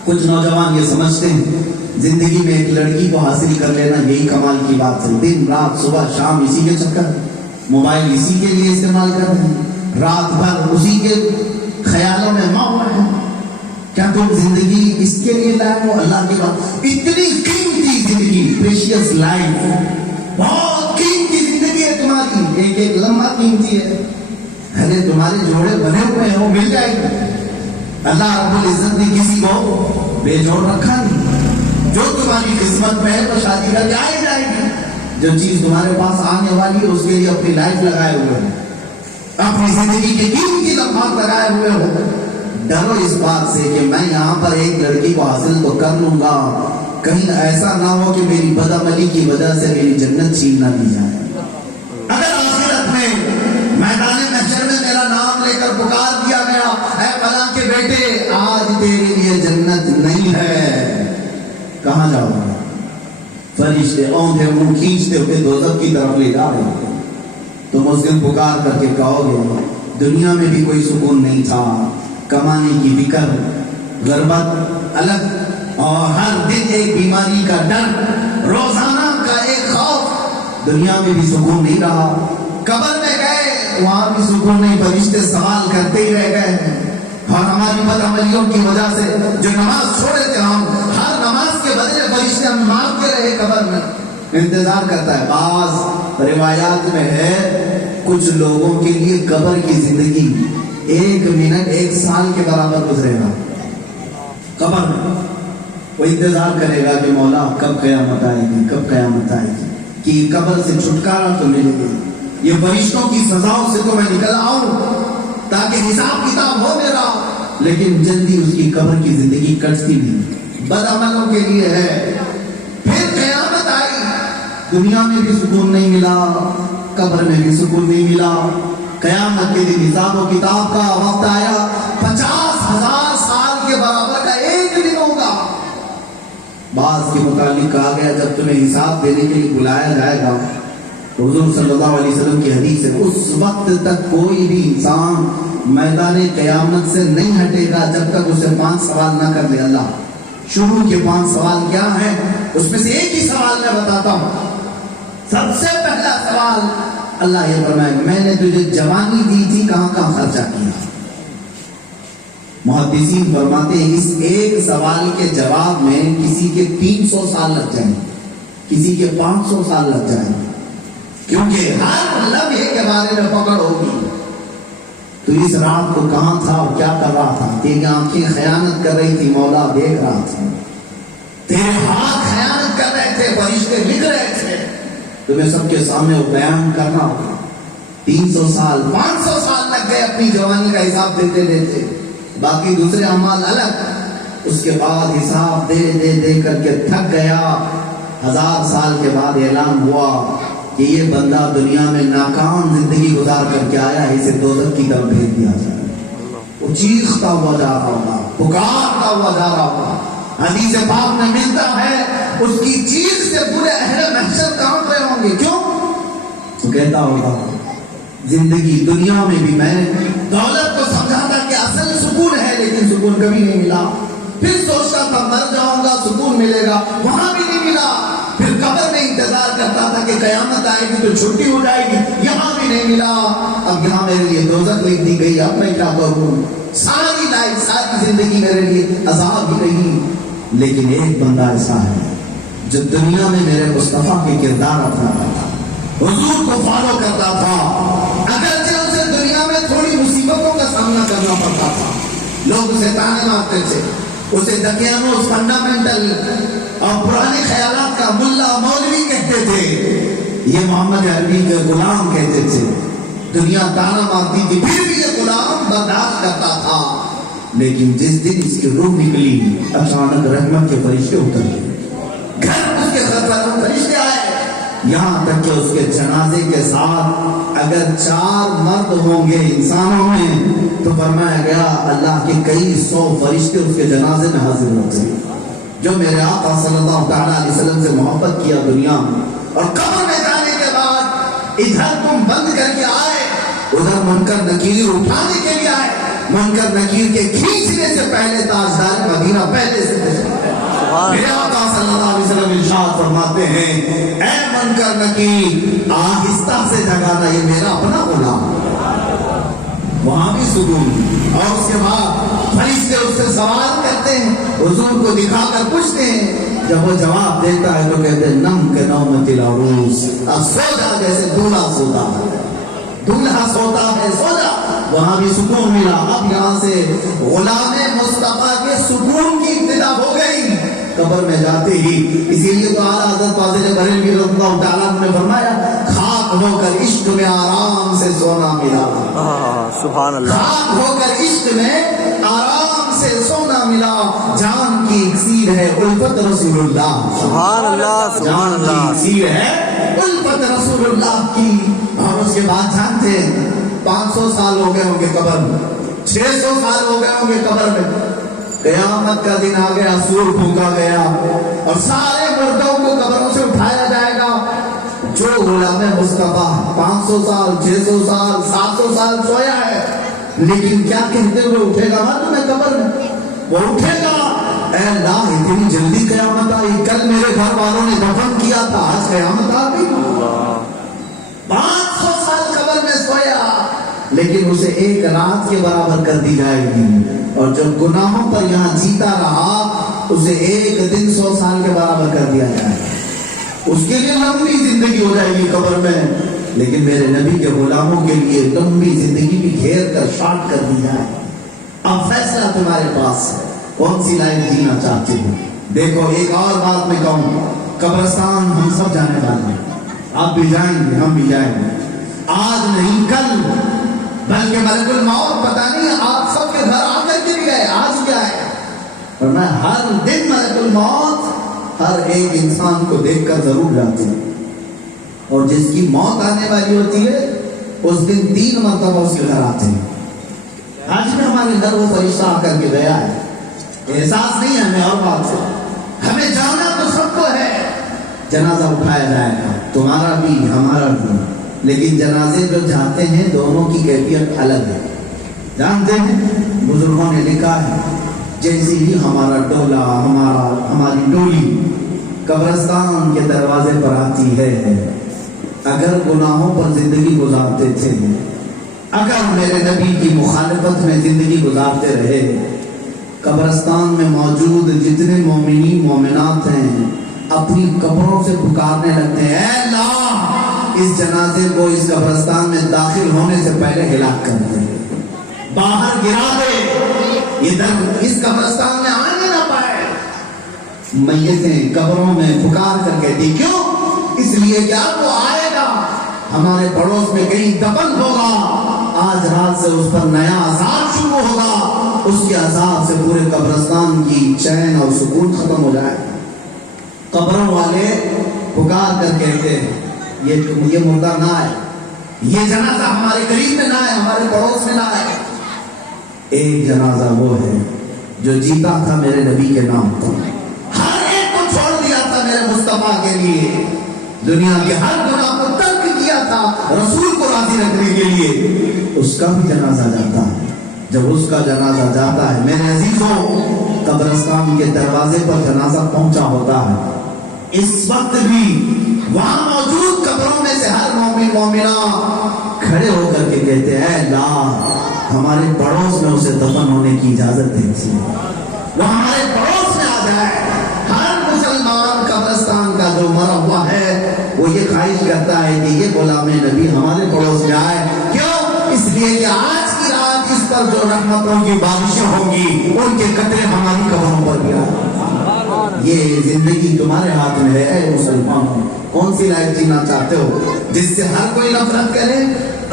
کچھ نوجوان یہ سمجھتے ہیں زندگی میں ایک لڑکی کو حاصل کر لینا یہی کمال کی بات ہے. دن رات صبح شام اسی کے چکر, موبائل اسی کے لیے استعمال کر رہے ہیں, رات بھر اسی کے خیالوں میں مغرور ہیں. کیا تم زندگی اس کے لیے لائق ہو؟ اللہ کی بات, اتنی قیمتی زندگی, پریشیس لائف, بہت قیمتی زندگی ہے تمہاری, ایک ایک لمحہ قیمتی ہے. ارے تمہارے جوڑے بنے ہوئے ہیں, وہ مل جائے گی. اللہ رب العزت نے کسی کو بے جوڑ رکھا نہیں. جو تمہاری قسمت میں ہے وہ شادی کر کے آئے جائے گی. جو چیز تمہارے پاس آنے والی ہے اس کے لیے اپنی لائف لگائے ہوئے ہیں, اپنی زندگی کے قیمتی لمحات لگائے ہوئے ہو. ڈرو اس بات سے کہ میں یہاں پر ایک لڑکی کو حاصل تو کر لوں گا, کہیں ایسا نہ ہو کہ میری بدعملی کی وجہ سے میری جنت چھین نہ دی جائے. اگر آخرت میں میدان محشر میں میرا نام لے کر پکار دیا گیا, اے فلاں کے بیٹے آج تیرے لیے جنت نہیں ہے, کہاں جاؤ گا؟ فرشتے اونھے منہ کھینچتے ہوئے دوزخ کی طرف لے جا رہے ہیں. تم اس دن پکار کر کے کہو گے دنیا میں بھی کوئی سکون نہیں تھا, کمانے کی فکر, غربت الگ, اور ہر دن ایک بیماری کا ڈر, روزانہ کا ایک خوف. دنیا میں بھی سکون نہیں رہا. قبر میں گئے وہاں بھی سکون نہیں, فرشتے سوال کرتے ہی رہ گئے. اور ہماری بدعملیوں کی وجہ سے جو نماز چھوڑے تھے ہم, ہر نماز کے بدلے فرشتے ہم مانگتے رہے قبر میں, انتظار کرتا ہے. بعض روایات میں ہے کچھ لوگوں کے لیے قبر کی زندگی 1 منٹ 1 سال کے برابر گزرے گا. قبر میں وہ انتظار کرے گا کہ مولا کب قیامت آئے گی, کب قیامت آئے گی, کہ قبر سے چھٹکارا تو ملے گی, یہ فرشتوں کی سزاؤں سے تو میں نکل آؤں تاکہ حساب کتاب ہو میرا. لیکن جلدی اس کی قبر کی زندگی کٹتی نہیں, بدعملوں کے لیے ہے. پھر قیامت آئی, دنیا میں بھی سکون نہیں ملا, قبر میں بھی سکون نہیں ملا. قیامت کے دن حساب و کتاب کا وقت آیا, 50,000 سال کے برابر کا ایک دن ہوگا. بعض کے متعلق کہا گیا جب تمہیں حساب دینے کے لیے بلایا جائے گا تو حضور صلی اللہ علیہ وسلم کی حدیث ہے اس وقت تک کوئی بھی انسان میدان قیامت سے نہیں ہٹے گا جب تک اسے 5 سوال نہ کر لے. اللہ شروع کے 5 سوال کیا ہیں, اس میں سے ایک ہی سوال میں بتاتا ہوں. سب سے پہلا سوال اللہ یہ فرمائے میں نے تجھے جوانی دی تھی, کہاں کہاں خرچہ کیا. محدثین فرماتے ہیں اس ایک سوال کے جواب میں کسی کے 300 سال لگ جائیں, کسی کے 500 سال لگ جائیں, کیونکہ ہر لمحے کے بارے میں پکڑ ہوگی. تو اس رات کو کہاں تھا اور کیا کر رہا تھا؟ تیری آنکھیں خیانت کر رہی تھی، مولا دیکھ رہا تھا، تیرے ہاتھ خیانت کر رہے تھے، فرشتے لکھ رہے تھے، تمہیں سب کے سامنے وہ بیان کرنا ہوگا۔ 300 سال 500 سال لگ گئے اپنی جوانی کا حساب دیتے دیتے، باقی دوسرے اعمال الگ، اس کے بعد حساب دے دے دے کر کے تھک گیا۔ 1000 سال کے بعد اعلان ہوا کہ یہ بندہ دنیا میں ناکام زندگی گزار کر کے آیا ہے، اسے دوزخ کی طرف بھیج دیا جائے۔ وہ چیختا ہوا جا رہا ہوگا، پکارتا ہوا جا رہا ہوگا۔ حدیث پاک میں ملتا ہے اس کی چیخ سے پورے اہل محشر کانپ رہے ہوں گے۔ کیوں؟ تو کہتا ہوگا زندگی دنیا میں بھی میں دولت کو سمجھا تھا کہ اصل سکون ہے، لیکن سکون کبھی نہیں ملا۔ پھر سوچتا تھا مر جاؤں گا سکون ملے گا، وہاں بھی نہیں ملا۔ پھر قبر میں انتظار کرتا تھا کہ قیامت آئے گی تو چھٹی ہو جائے گی، یہاں بھی نہیں ملا۔ اب یہاں میرے لیے دوزخ لکھ دی گئی، اب میں کیا کروں؟ ساری لائف ساری زندگی میرے لیے عذاب ہی رہی۔ لیکن ایک بندہ ایسا ہے جو دنیا میں میرے مصطفیٰ کے کردار اپناتا تھا، حضور کو فالو کرتا تھا، اگرچہ اسے دنیا میں تھوڑی مصیبتوں کا سامنا کرنا پڑتا تھا، لوگ اسے تانے مارتے تھے، اسے دقیانوس فنڈامنٹل اور پرانے خیالات کا ملا مولوی کہتے تھے، یہ محمد عربی کے غلام کہتے تھے، دنیا تانا مارتی تھی، پھر بھی یہ غلام برداشت کرتا تھا۔ لیکن جس دن اس کی روح نکلی، اچانک رحمت کے فرشتے اتر گئے، گھر اس کے خطر فرشتے آئے، یہاں تک کہ اس کے جنازے کے ساتھ اگر 4 مرد ہوں گے انسانوں میں تو فرمایا گیا اللہ کے کئی 100 فرشتے اس کے جنازے میں حاضر ہوتے ہیں، جو میرے آقا صلی اللہ تعالیٰ علیہ وسلم سے محبت کیا دنیا میں، اور قبر میں جانے کے بعد ادھر تم بند کر کے آئے، ادھر منکر نکیر اٹھانے کے لیے آئے، منکر نکیر کے کھینچنے سے پہلے تاجدار مدینہ پہلے سے میرے آقا صلی اللہ علیہ وسلم ارشاد فرماتے ہیں اے منکر نکیر آہستہ سے جگانا، یہ میرا اپنا غلام۔ وہاں بھی سکون، اور اس کے بعد فرشتے اس سے سوال کرتے ہیں، حضور کو دکھا کر پوچھتے ہیں، جب وہ جواب دیتا ہے تو کہتے ہیں نم کے نومت العروس، اب سو جا جیسے دولہا سوتا ہے، دولہا سوتا ہے، سو جا۔ وہاں بھی سکون ملا۔ اب یہاں سے غلام مصطفیٰ کے سکون کی ابتدا ہو گئی قبر میں جاتے ہی۔ اسی لیے تو اعلیٰ حضرت فاضل بریلوی رضی اللہ تعالیٰ نے فرمایا خاک ہو کر عشق میں آرام سے سونا ملا، سبحان اللہ، خاک ہو کر عشق میں آرام سے سونا ملا، جان کی اکسیر ہے الفت رسول اللہ، سبحان اللہ، سبحان اللہ، جان کی اکسیر ہے الفت رسول اللہ کی۔ اور اس کے بعد جانتے ہیں 500 سال ہو گئے ہوں گے قبر میں، 600 سال ہو گئے ہوں گے قبر میں، قیامت کا دن آ گیا، سور پھونکا گیا اور سارے مردوں کو قبروں سے اٹھایا جائے گا۔ جو غلام مصطفیٰ 500 سال 600 سال 700 سال سویا ہے، لیکن کیا کہتے ہوئے اٹھے گا معلوم ہے قبر میں؟ وہ اٹھے گا اے اللہ اتنی جلدی قیامت آئی، کل میرے گھر والوں نے دفن کیا تھا، آج قیامت آ گئی۔ 500 سال قبر میں سویا، لیکن اسے ایک رات کے برابر کر دی جائے گی، اور جب گناہوں پر یہاں جیتا رہا اسے ایک دن 100 سال کے برابر کر دیا جائے، اس کے لیے لمبی زندگی ہو جائے گی قبر میں۔ لیکن میرے نبی کے غلاموں کے لیے لمبی زندگی بھی گھیر کر شارٹ کر دی جائے۔ اب فیصلہ تمہارے پاس ہے، کون سی لائف جینا چاہتے ہو؟ دیکھو ایک اور بات میں کہوں، قبرستان ہم سب جانے والے ہیں، آپ بھی جائیں گے ہم بھی جائیں گے، آج نہیں کل، بلکہ ملک الموت پتہ نہیں آپ سب کے گھر آ کر کے بھی گئے، آج کیا ہے، اور میں ہر دن ملک الموت ہر ایک انسان کو دیکھ کر ضرور جاتے ہیں، اور جس کی موت آنے والی ہوتی ہے اس دن 3 مرتبہ اس کے گھر آتے ہیں۔ آج میں ہمارے گھر وہ فرشتہ آ کر کے گیا ہے، احساس نہیں ہے ہمیں، اور بات سے ہمیں جانا تو سب کو ہے، جنازہ اٹھایا جائے گا، تمہارا بھی ہمارا بھی، لیکن جنازے جو جاتے ہیں دونوں کی کیفیت الگ ہے۔ جانتے ہیں بزرگوں نے لکھا ہے جیسے ہی ہمارا ڈولا ہماری ڈولی قبرستان کے دروازے پر آتی ہے، اگر گناہوں پر زندگی گزارتے تھے، اگر میرے نبی کی مخالفت میں زندگی گزارتے رہے، قبرستان میں موجود جتنے مومنین مومنات ہیں اپنی قبروں سے پکارنے لگتے ہیں اے اللہ اس جنازے کو اس قبرستان میں داخل ہونے سے پہلے ہلاک کر دے، باہر گرا دے، یہ درد اس قبرستان میں آنے نہ پائے۔ میتیں قبروں میں پکار کر کہتی کیوں؟ اس لیے کہ اب وہ آئے گا، ہمارے پڑوس میں کہیں دفن ہوگا، آج رات سے اس پر نیا عذاب شروع ہوگا، اس کے عذاب سے پورے قبرستان کی چین اور سکون ختم ہو جائے۔ قبروں والے پکار کر کہتے ہیں یہ مردہ نہ آئے، یہ جنازہ ہمارے قریب میں نہ آئے، ہمارے پڑوس میں نہ آئے۔ ایک جنازہ وہ ہے جو جیتا تھا میرے نبی کے نام پر، ہر ایک کو چھوڑ دیا تھا میرے مصطفیٰ کے لیے، دنیا کے ہر گناہ کو ترک کیا تھا رسول کو راضی رکھنے کے لیے، اس کا بھی جنازہ جاتا ہے۔ جب اس کا جنازہ جاتا ہے میرے عزیزوں، قبرستان کے دروازے پر جنازہ پہنچا ہوتا ہے، اس وقت بھی وہاں موجود قبروں میں سے ہر مومن مومنہ کھڑے ہو کر کے کہتے ہیں اے اللہ ہمارے پڑوس میں اسے دفن ہونے کی اجازت دیجیے، وہ ہمارے پڑوس میں آ جائے۔ ہر مسلمان قبرستان کا جو مرا ہوا ہے وہ یہ خواہش کرتا ہے کہ یہ غلام نبی ہمارے پڑوس میں آئے۔ کیوں؟ اس لیے کہ آج کی رات اس پر جو رحمتوں کی بارشیں ہوں گی ان کے قطرے ہماری قبروں پر بھی آئے۔ یہ زندگی تمہارے ہاتھ میں ہے اے مسلمان، کون سی لائف جینا چاہتے ہو جس سے ہر کوئی نفرت کرے؟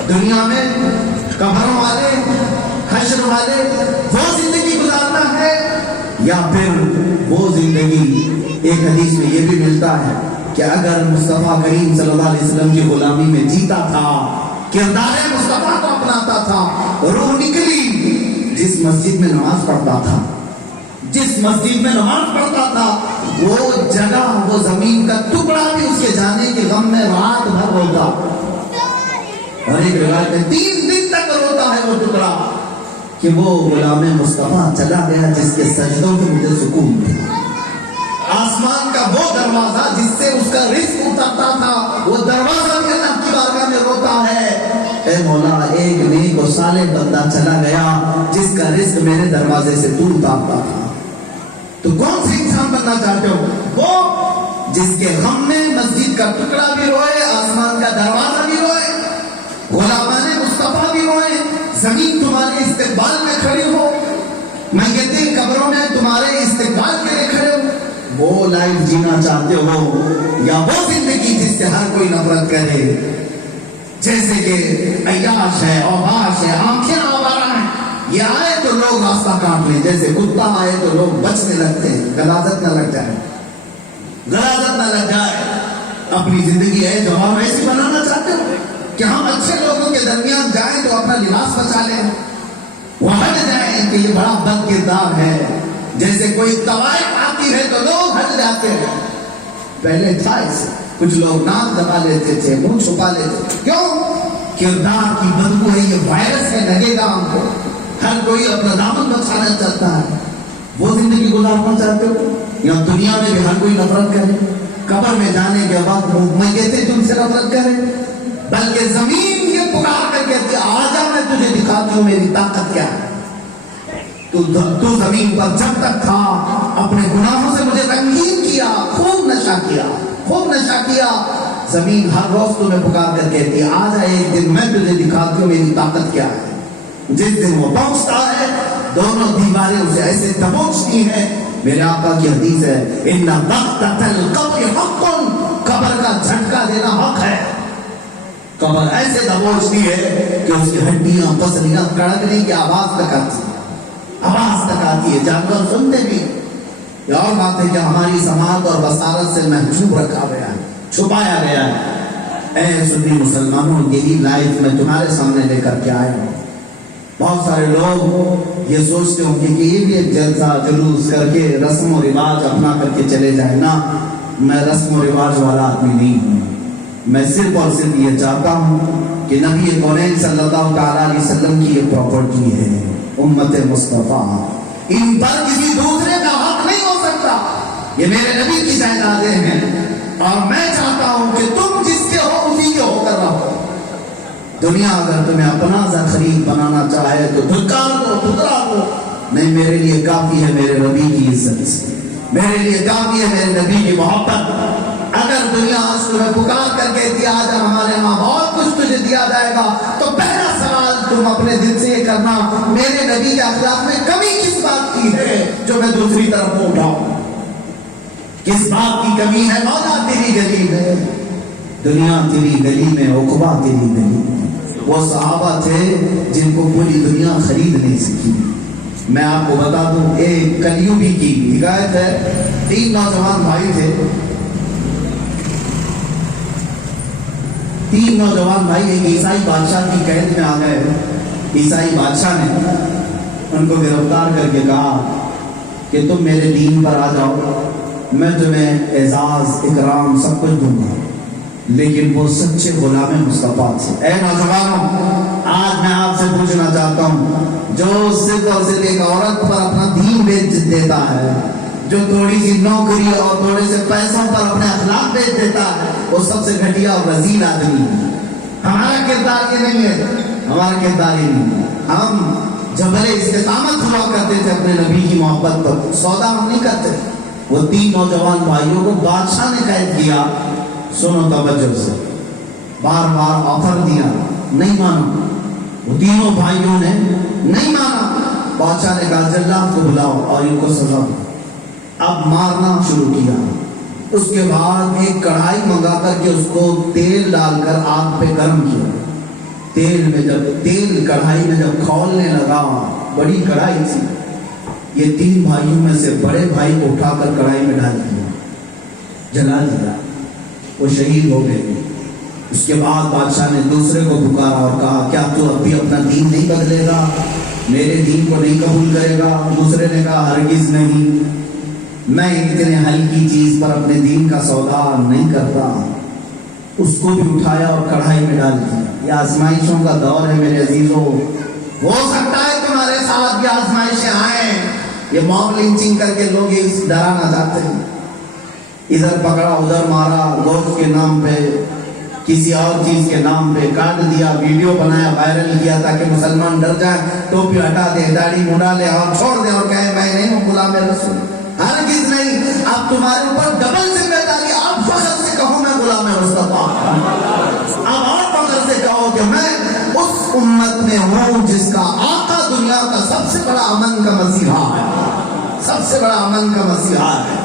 دنیا میں قبروں والے، حشر والے وہ زندگی گزارنا ہے، یا پھر وہ زندگی؟ ایک حدیث میں یہ بھی ملتا ہے کہ اگر مصطفیٰ کریم صلی اللہ علیہ وسلم کی غلامی میں جیتا تھا، کردار مصطفیٰ کو اپناتا تھا، روح نکلی، جس مسجد میں نماز پڑھتا تھا، جس مسجد میں نماز پڑھتا تھا وہ جگہ، وہ زمین کا ٹکڑا بھی اس کے جانے کے غم میں رات بھر روتا، اور ایک روایت میں 3 دن تک روتا ہے وہ ٹکڑا کہ وہ غلام مصطفیٰ چلا گیا جس کے سجدوں میں مجھے سکون تھا۔ آسمان کا وہ دروازہ جس سے اس کا رزق اترتا تھا، وہ دروازہ بھی اللہ کی بارگاہ میں روتا ہے، اے مولا ایک نیک و صالح بندہ چلا گیا جس کا رزق میرے دروازے سے دور اترتا تھا۔ تو کون سے انسان بننا چاہتے ہو؟ وہ جس کے غم میں مسجد کا ٹکڑا بھی روئے، آسمان کا دروازہ بھی روئے، غلامان مصطفیٰ بھی روئے، زمین تمہارے استقبال میں کھڑی ہو، میتیں قبروں میں تمہارے استقبال کے لیے کھڑے ہو۔ وہ لائف جینا چاہتے ہو یا وہ زندگی جس سے ہر کوئی نفرت کرے؟ جیسے کہ عیاش ہے، اوباش ہے، آنکھیں آوارہ ہیں، یہ آئے تو لوگ راستہ کاٹ لیں، جیسے کتا آئے تو لوگ بچنے لگتے ہیں، غلاظت نہ لگ جائے، غلاظت نہ لگ جائے۔ اپنی زندگی ہے جواب ایسی بنانا چاہتے ہو کہ ہم اچھے لوگوں کے درمیان جائیں تو اپنا لباس بچا لیں، وہ ہٹ جائیں کہ یہ بڑا بد کردار ہے، جیسے کوئی طوائف آتی ہے تو لوگ ہٹ جاتے ہیں۔ پہلے تھا ایسے، کچھ لوگ ناک دبا لیتے تھے، منہ چھپا لیتے تھے، کیوں؟ کردار کی بدبو ہے، یہ وائرس ہے، لگے گا ہم کو، ہر کوئی اپنا دامن بچانا چاہتا ہے۔ وہ زندگی گزارنا چاہتے ہو یا دنیا میں بھی ہر کوئی نفرت کرے، قبر میں جانے کے بعد میتیں تم سے نفرت کرے، بلکہ زمین یہ پکار کر کہتی آجا میں تجھے دکھاتی ہوں میری طاقت کیا ہے۔ تو زمین پر جب تک تھا اپنے گناہوں سے مجھے رنگین کیا، خوب نشہ کیا، خوب نشہ کیا۔ زمین ہر روز تمہیں پکار کر کہتی آجا ایک دن میں تجھے دکھاتی ہوں میری طاقت کیا ہے۔ جس دن وہ پہنچتا ہے دونوں دیواریں اسے ایسے دبوچتی ہیں۔ میرے آقا کی حدیث ہے ان بغتۃ القبر حق، قبر کا جھٹکا دینا حق ہے۔ قبر ایسے دبوچتی ہے کہ اس کی ہڈیاں پسلیاں کڑکنے کی آواز تک آتی ہے، آواز تک آتی ہے، جانور سنتے بھی۔ یہ اور بات ہے کہ ہماری سماعت اور بصارت سے محجوب رکھا گیا ہے، چھپایا گیا ہے۔ اے سنی مسلمانوں کی لائف میں تمہارے سامنے لے کر کے آئے ہوں۔ بہت سارے لوگ یہ سوچتے ہوں کہ یہ بھی ایک جلسہ جلوس کر کے رسم و رواج اپنا کر کے چلے جائیں نا، میں رسم و رواج والا آدمی نہیں ہوں، میں صرف اور صرف یہ چاہتا ہوں کہ نبی کونین صلی اللہ تعالیٰ علیہ وسلم کی یہ پراپرٹی ہے، امت مصطفیٰ، ان پر کسی دوسرے کا حق نہیں ہو سکتا، یہ میرے نبی کی جائیدادیں ہیں، اور میں چاہتا ہوں کہ تم جس کے ہو اسی کے ہو کر رہو۔ دنیا اگر تمہیں اپنا خرید بنانا چاہے تو دھکار دو، ٹھکرا دو، نہیں، میرے لیے کافی ہے میرے نبی کی عزت، میرے لیے کافی ہے میرے نبی کی محبت۔ اگر دنیا آج تمہیں پکار کر کے دیا جائے ہمارے ہاں بہت کچھ تجھے دیا جائے گا تو پہلا سوال تم اپنے دل سے یہ کرنا میرے نبی کے اخلاق میں کمی کس بات کی ہے جو میں دوسری طرف کو اٹھاؤں؟ کس بات کی کمی ہے؟ مولا تیری گلی میں، دنیا تیری گلی میں، عقبہ تیری گلی میں۔ وہ صحابہ تھے جن کو پوری دنیا خرید نہیں سکی۔ میں آپ کو بتا دوں، ایک کلیوگی کی حکایت ہے، 3 نوجوان بھائی تھے، 3 نوجوان بھائی ایک عیسائی بادشاہ کی قید میں آ گئے۔ عیسائی بادشاہ نے ان کو گرفتار کر کے کہا کہ تم میرے دین پر آ جاؤ، میں تمہیں اعزاز اکرام سب کچھ دوں گا، لیکن وہ سچے غلام مصطفیٰ تھے۔ اے نوجوانوں، آج میں آپ سے پوچھنا چاہتا ہوں، جو صرف اور صرف ایک عورت پر اپنا دین بیچ دیتا ہے، جو تھوڑی سی نوکری اور تھوڑے سے پیسوں پر اپنے اخلاق بیچ دیتا ہے، وہ سب سے گھٹیا اور رذیل آدمی ہے۔ ہمارا کردار یہ نہیں ہے، ہمارا کردار یہ نہیں ہے۔ ہم جبل استقامت ہوا کرتے تھے اپنے نبی کی محبت پر، سودا ہم نہیں کرتے۔ وہ 3 نوجوان بھائیوں کو بادشاہ نے قید کیا۔ سنو توجہ سے، بار بار آفر دیا، نہیں مانا۔ وہ تینوں بھائیوں نے نہیں مانا۔ بادشاہ نے کہا جلاد کو بلاؤ اور ان کو سزا دو۔ اب مارنا شروع کیا۔ اس کے بعد ایک کڑھائی منگا کر کے اس کو تیل ڈال کر آگ پہ گرم کیا۔ تیل کڑھائی میں جب کھولنے لگا، بڑی کڑھائی تھی، یہ 3 بھائیوں میں سے بڑے بھائی کو اٹھا کر کڑھائی میں ڈال دیا، جلا دیا، وہ شہید ہو گئے۔ اس کے بعد بادشاہ نے دوسرے کو پکارا اور کہا کیا تو اب بھی اپنا دین نہیں بدلے گا، میرے دین کو نہیں قبول کرے گا؟ دوسرے نے کہا ہرگز نہیں، میں اتنے ہلکی چیز پر اپنے دین کا سودا نہیں کرتا۔ اس کو بھی اٹھایا اور کڑھائی میں ڈال دیا۔ یہ آزمائشوں کا دور ہے میرے عزیزوں، ہو سکتا ہے تمہارے ساتھ بھی آزمائشیں آئیں۔ یہ موب لنچنگ کر کے لوگ اس ڈرانا چاہتے ہیں، ادھر پکڑا ادھر مارا، گوشت کے نام پہ، کسی اور چیز کے نام پہ کاٹ دیا، ویڈیو بنایا، وائرل کیا تاکہ مسلمان ڈر جائیں، ٹوپی ہٹا دے، داڑھی منڈا لے اور چھوڑ دے اور کہے میں نہیں ہوں غلام رسول۔ ہرگز نہیں، اب تمہارے اوپر ڈبل ذمہ داری۔ آپ فخر سے کہو میں غلام مصطفیٰ، اب اور فخر سے کہو کہ میں اس امت میں ہوں جس کا آقا دنیا کا سب سے بڑا امن کا مسیحا ہے، سب سے بڑا امن کا مسیحا ہے۔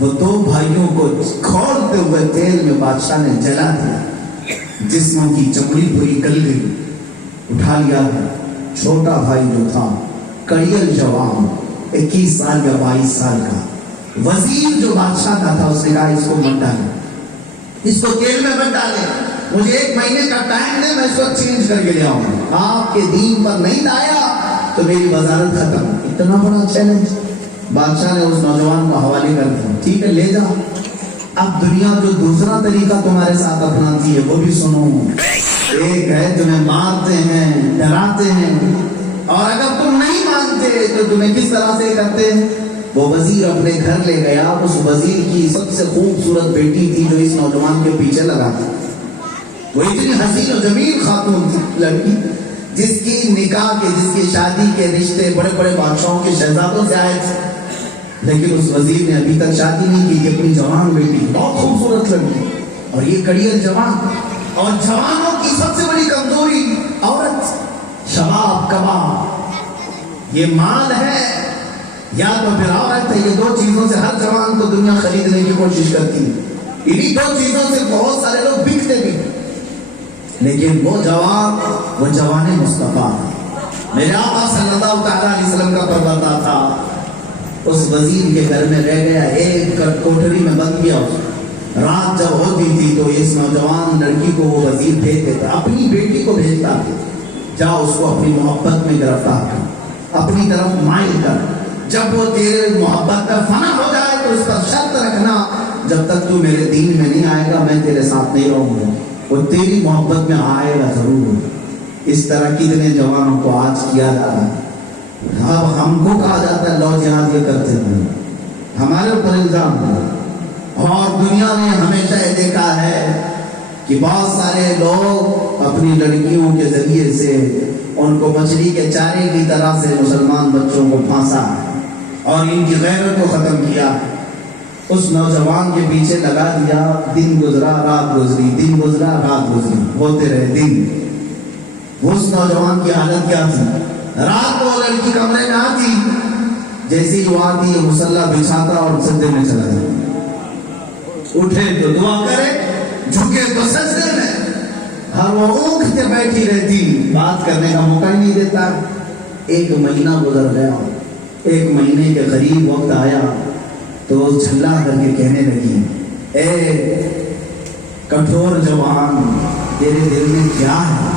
وہ 2 بھائیوں کو کھولتے ہوئے تیل میں بادشاہ نے جلا دیا، جسموں کی چمڑی پوری گل گئی۔ اٹھا لیا ہے چھوٹا بھائی جو تھا، کڑیل جوان، 21 سال یا 22 سال کا وزیر جو بادشاہ کا تھا، اس نے کہا اس کو مت ڈالے، اس کو تیل میں مت ڈالے، مجھے 1 مہینے کا ٹائم دے، میں اس کو چینج کر کے لے آؤں گا۔ آپ کے دین پر نہیں لایا تو میری وزارت ختم۔ اتنا بڑا چیلنج بادشاہ نے اس نوجوان کو حوالے کر دیا، ٹھیک ہے لے جا۔ اب دنیا جو دوسرا طریقہ تمہارے ساتھ اپناتی ہے وہ بھی سنو۔ ایک ہے تمہیں مارتے ہیں، ڈراتے ہیں، اور اگر تم نہیں مانتے تو تمہیں کس طرح سے کرتے ہیں۔ وہ وزیر اپنے گھر لے گیا، اس وزیر کی سب سے خوبصورت بیٹی تھی جو اس نوجوان کے پیچھے لگا تھی۔ وہ اتنی حسین و جمیل خاتون تھی، لڑکی جس کی نکاح کے، جس کی شادی کے رشتے بڑے بڑے بادشاہوں کے شہزادوں سے آئے تھے، لیکن اس وزیر نے ابھی تک شادی نہیں کی تھی۔ اپنی جوان بیٹی، بہت خوبصورت لڑکی، اور یہ کڑیل جوان، اور جوانوں کی سب سے بڑی کمزوری عورت، شباب کباب، یہ مال ہے یا تو پھر عورت ہے۔ یہ 2 چیزوں سے ہر جوان کو دنیا خریدنے کی کوشش کرتی ہے، انہی 2 چیزوں سے بہت سارے لوگ بکتے بھی، لیکن وہ جوان مصطفیٰ میرے آقا صلی اللہ تعالیٰ علیہ وسلم کا پروردہ تھا، اس وزیر کے گھر میں رہ گیا، ایک کوٹری میں بند کیا۔ رات جب ہوتی تھی تو اس نوجوان لڑکی کو وہ وزیر بھیج دیتا، اپنی بیٹی کو بھیجتا تھا، جا اس کو اپنی محبت میں گرفتار کر، اپنی طرف مائل کر، جب وہ تیرے محبت کا فنا ہو جائے تو اس پر شرط رکھنا، جب تک تو میرے دین میں نہیں آئے گا میں تیرے ساتھ نہیں رہوں گا۔ وہ تیری محبت میں آئے گا ضرور۔ اس طرح کتنے جوانوں کو آج کیا جا رہا ہے۔ اب ہم کو کہا جاتا ہے لو جہاد یہ کرتے ہیں، ہمارے اوپر الزام ہے۔ اور دنیا نے ہمیشہ یہ دیکھا ہے کہ بہت سارے لوگ اپنی لڑکیوں کے ذریعے سے ان کو مچھلی کے چارے کی طرح سے مسلمان بچوں کو پھانسا اور ان کی غیرت کو ختم کیا۔ اس نوجوان کے پیچھے لگا دیا، دن گزرا رات گزری، دن گزرا رات گزری، ہوتے رہے دن۔ اس نوجوان کی حالت کیا تھی؟ رات کو لڑکی کمرے میں آتی، جیسے ہی وہ آتی ہے مصلی بچھاتا اور سجدے میں چلا جاتا، اٹھے تو دعا کرے، جھکے تو سجدے میں، ہر وہ اونگ کے بیٹھی رہتی، بات کرنے کا موقع ہی نہیں دیتا۔ ایک مہینہ گزر گیا، ایک مہینے کے قریب وقت آیا تو جھلا کر کے کہنے لگی، اے کٹھور جوان، تیرے دل میں کیا ہے؟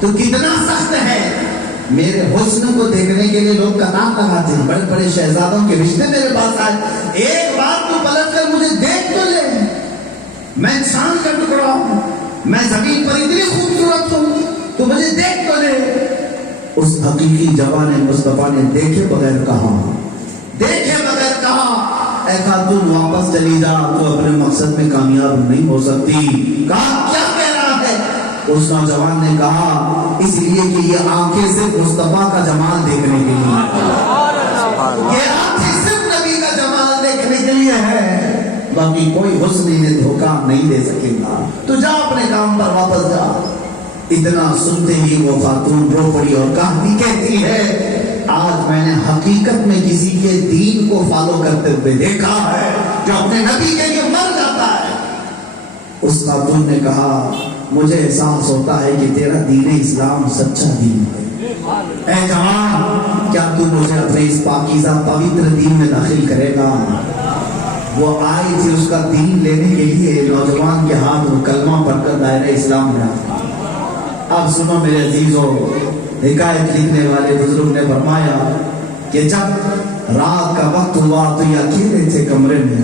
تو کتنا سخت ہے؟ میرے حسن کو دیکھنے کے لیے لوگ قطار لگاتے ہیں، بڑے بڑے شہزادوں کے رشتے میرے پاس آئے، ایک بار تو پلٹ کر مجھے دیکھ تو لے، میں انسان کا ٹکڑا ہوں، میں زمین پر اتنی خوبصورت ہوں، تو مجھے دیکھ تو لے۔ اس حقیقی جوان مصطفیٰ نے دیکھے بغیر کہا، دیکھے بغیر کہا، اے خاتون واپس چلی جا، تو اپنے مقصد میں کامیاب نہیں ہو سکتی۔ کہا کیا کہہ رہا ہے؟ اس نوجوان نے کہا، اس لیے کہ یہ آنکھیں صرف مصطفیٰ کا جمال دیکھنے کے لیے، یہ آنکھیں صرف نبی کا جمال دیکھنے کے لیے ہے، باقی کوئی حسن انہیں دھوکہ نہیں دے سکے گا، تو جا اپنے کام پر واپس جا۔ اتنا سنتے ہی وہ خاتون رو پڑی اور کہتی ہے، آج میں نے حقیقت میں کسی کے دین کو فالو کرتے ہوئے دیکھا ہے جو اپنے نبی کے لیے مر جاتا ہے۔ اس خاتون نے کہا، مجھے احساس ہوتا ہے کہ تیرا دین اسلام سچا دین ہے، اے جوان کیا تو مجھے اپنے اس پاکیزہ پوتر دین میں داخل کرے گا؟ وہ آئی تھی اس کا دین لینے کے لیے، نوجوان کے ہاتھ وہ کلمہ پڑھ کر دائرہ اسلام میں آتا۔ اب سنو میرے عزیزو، حکایت لکھنے والے بزرگ نے فرمایا کہ جب رات کا وقت ہوا تو یہ اکیلے تھے کمرے میں،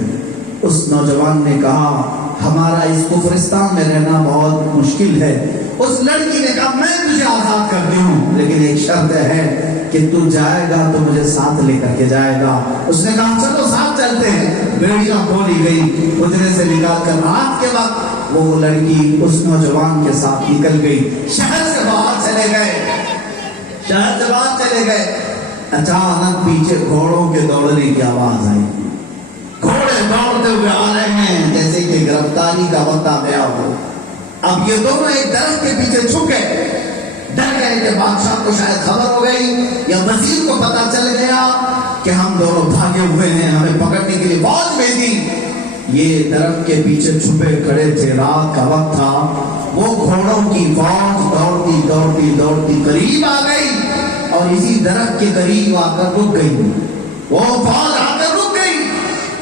اس نوجوان نے کہا، ہمارا اس کفرستان میں رہنا بہت مشکل ہے۔ اس لڑکی نے کہا، میں تجھے آزاد کرتی ہوں، لیکن ایک شرط ہے کہ تو جائے گا تو مجھے ساتھ لے کر کے جائے گا۔ اس نے کہا، چلو ساتھ چلتے ہیں۔ بیڑیاں کھولی گئی، حجرے سے نکال کر رات کے وقت وہ لڑکی اس نوجوان کے ساتھ نکل گئی، شہر سے باہر چلے گئے، شہر سے باہر چلے گئے۔ اچانک پیچھے گھوڑوں کے دوڑنے کی آواز آئی، گھوڑے دوڑتے ہوئے آ رہے ہیں جیسے کہ گرفتاری کا وقت آ گیا ہو۔ اب یہ دونوں ایک درخت کے پیچھے چھپ گئے، ڈر گئے کہ بادشاہ کو شاید خبر ہو گئی یا وزیر کو پتا چل گیا کہ ہم دونوں بھاگے ہوئے ہیں، ہمیں پکڑنے کے لیے فوج بھیجی۔ یہ درخت کے پیچھے چھپے کھڑے تھے، رات کا وقت تھا، وہ گھوڑوں کی فوج دوڑتی دوڑتی دوڑتی قریب آ گئی اور اسی درخت کے قریب آ کر رک گئی۔ وہ فوج آ کر رک گئی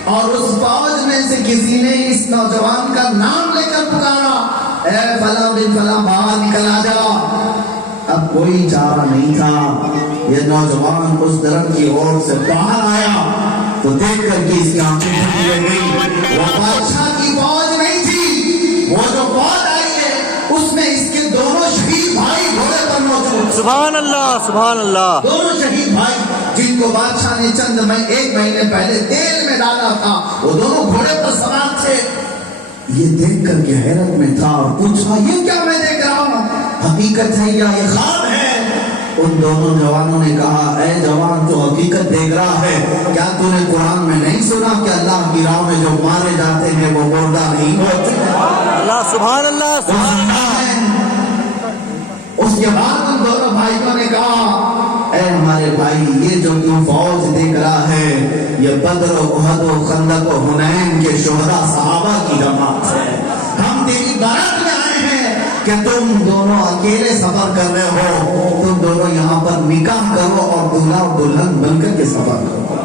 اور اس فوج میں سے کسی نے اس نوجوان کا نام لے کر پکارا، اے فلاں بن فلاں، باہر نکل آ جا۔ اب کوئی چارہ نہیں تھا، یہ نوجوان اس درخت کی اور سے باہر آیا تو دیکھ کر کے اس کی آنکھیں پھٹی رہ گئی۔ وہ بادشاہ کی فوج نہیں تھی، وہ جو فوج آئی ہے اس میں اس کے دونوں شہید بھائی گھوڑے پر موجود۔ سبحان اللہ، سبحان اللہ۔ دونوں شہید بھائی جن کو بادشاہ نے ایک مہینے پہلے تیل میں ڈالا تھا، وہ دونوں گھوڑے پر سوار تھے۔ یہ دیکھ کر کے حیرت میں تھا اور پوچھا، یہ کیا میں دیکھ رہا ہوں؟ حقیقت ہے یا یہ خواب ہے؟ ان دونوں جوانوں نے کہا، اے جوان تو حقیقت دیکھ رہا ہے، کیا تو نے قرآن میں نہیں سنا کہ اللہ کی راہ میں جو مارے جاتے ہیں وہ مردہ نہیں ہوتے؟ اللہ، سبحان اللہ، سبحان اللہ۔ اس کے بعد ان دونوں بھائیوں نے کہا، اے ہمارے بھائی، یہ جو تم فوج دیکھ رہا ہے یہ بدر و احد و خندق و حنین کے شہداء صحابہ کی جماعت ہے۔ ہم تیری بارات میں آئے ہیں کہ تم دونوں اکیلے سفر کر رہے ہو، تم دونوں یہاں پر نکاح کرو اور دولہا اور دلہن بن کر کے سفر کرو۔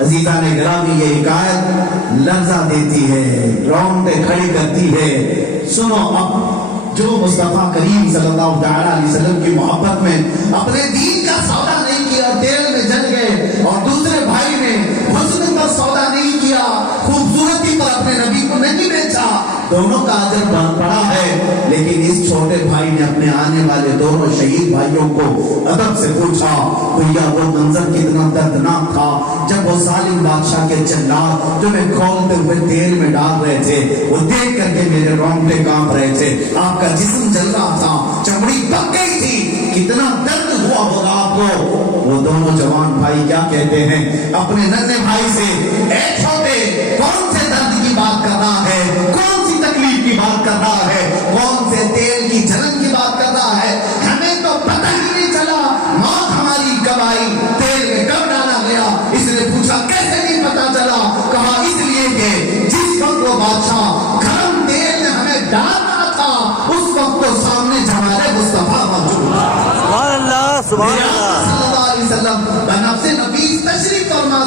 عزیزان گرامی، یہ حکایت لرزہ دیتی ہے، رونگٹیں کھڑی کرتی ہے۔ سنو، اب جو مصطفیٰ کریم صلی اللہ علیہ وسلم کی محبت میں اپنے دین کا سودا نہیں کیا، تیل میں جل گئے، اور دوسرے بھائی نے حسن پر سودا نہیں کیا، خوبصورتی پر اپنے نبی کو نہیں بیچا، دونوں کا اجر پڑا ہے۔ لیکن اس چھوٹے بھائی نے اپنے آنے والے دونوں شہید بھائیوں کو ادب سے پوچھا، بھیا وہ منظر کتنا دردناک تھا جب وہ ظالم بادشاہ کے جلاد جو میں کھولتے ہوئے تیل میں ڈال رہے تھے، وہ دیکھ کر کے میرے رونگٹے کانپ رہے تھے، آپ کا جسم جل رہا تھا، چمڑی پک گئی تھی، کتنا درد ہوا ہوگا آپ کو۔ وہ دونوں جوان بھائی کیا کہتے ہیں اپنے ننھے بھائی سے، اے چھوٹے، کون سے درد کی بات کر رہا ہے، کون سی تکلیف کی بات کر رہا ہے، کون سے تیل کی جلن کی بات کر رہا ہے؟ ہمیں تو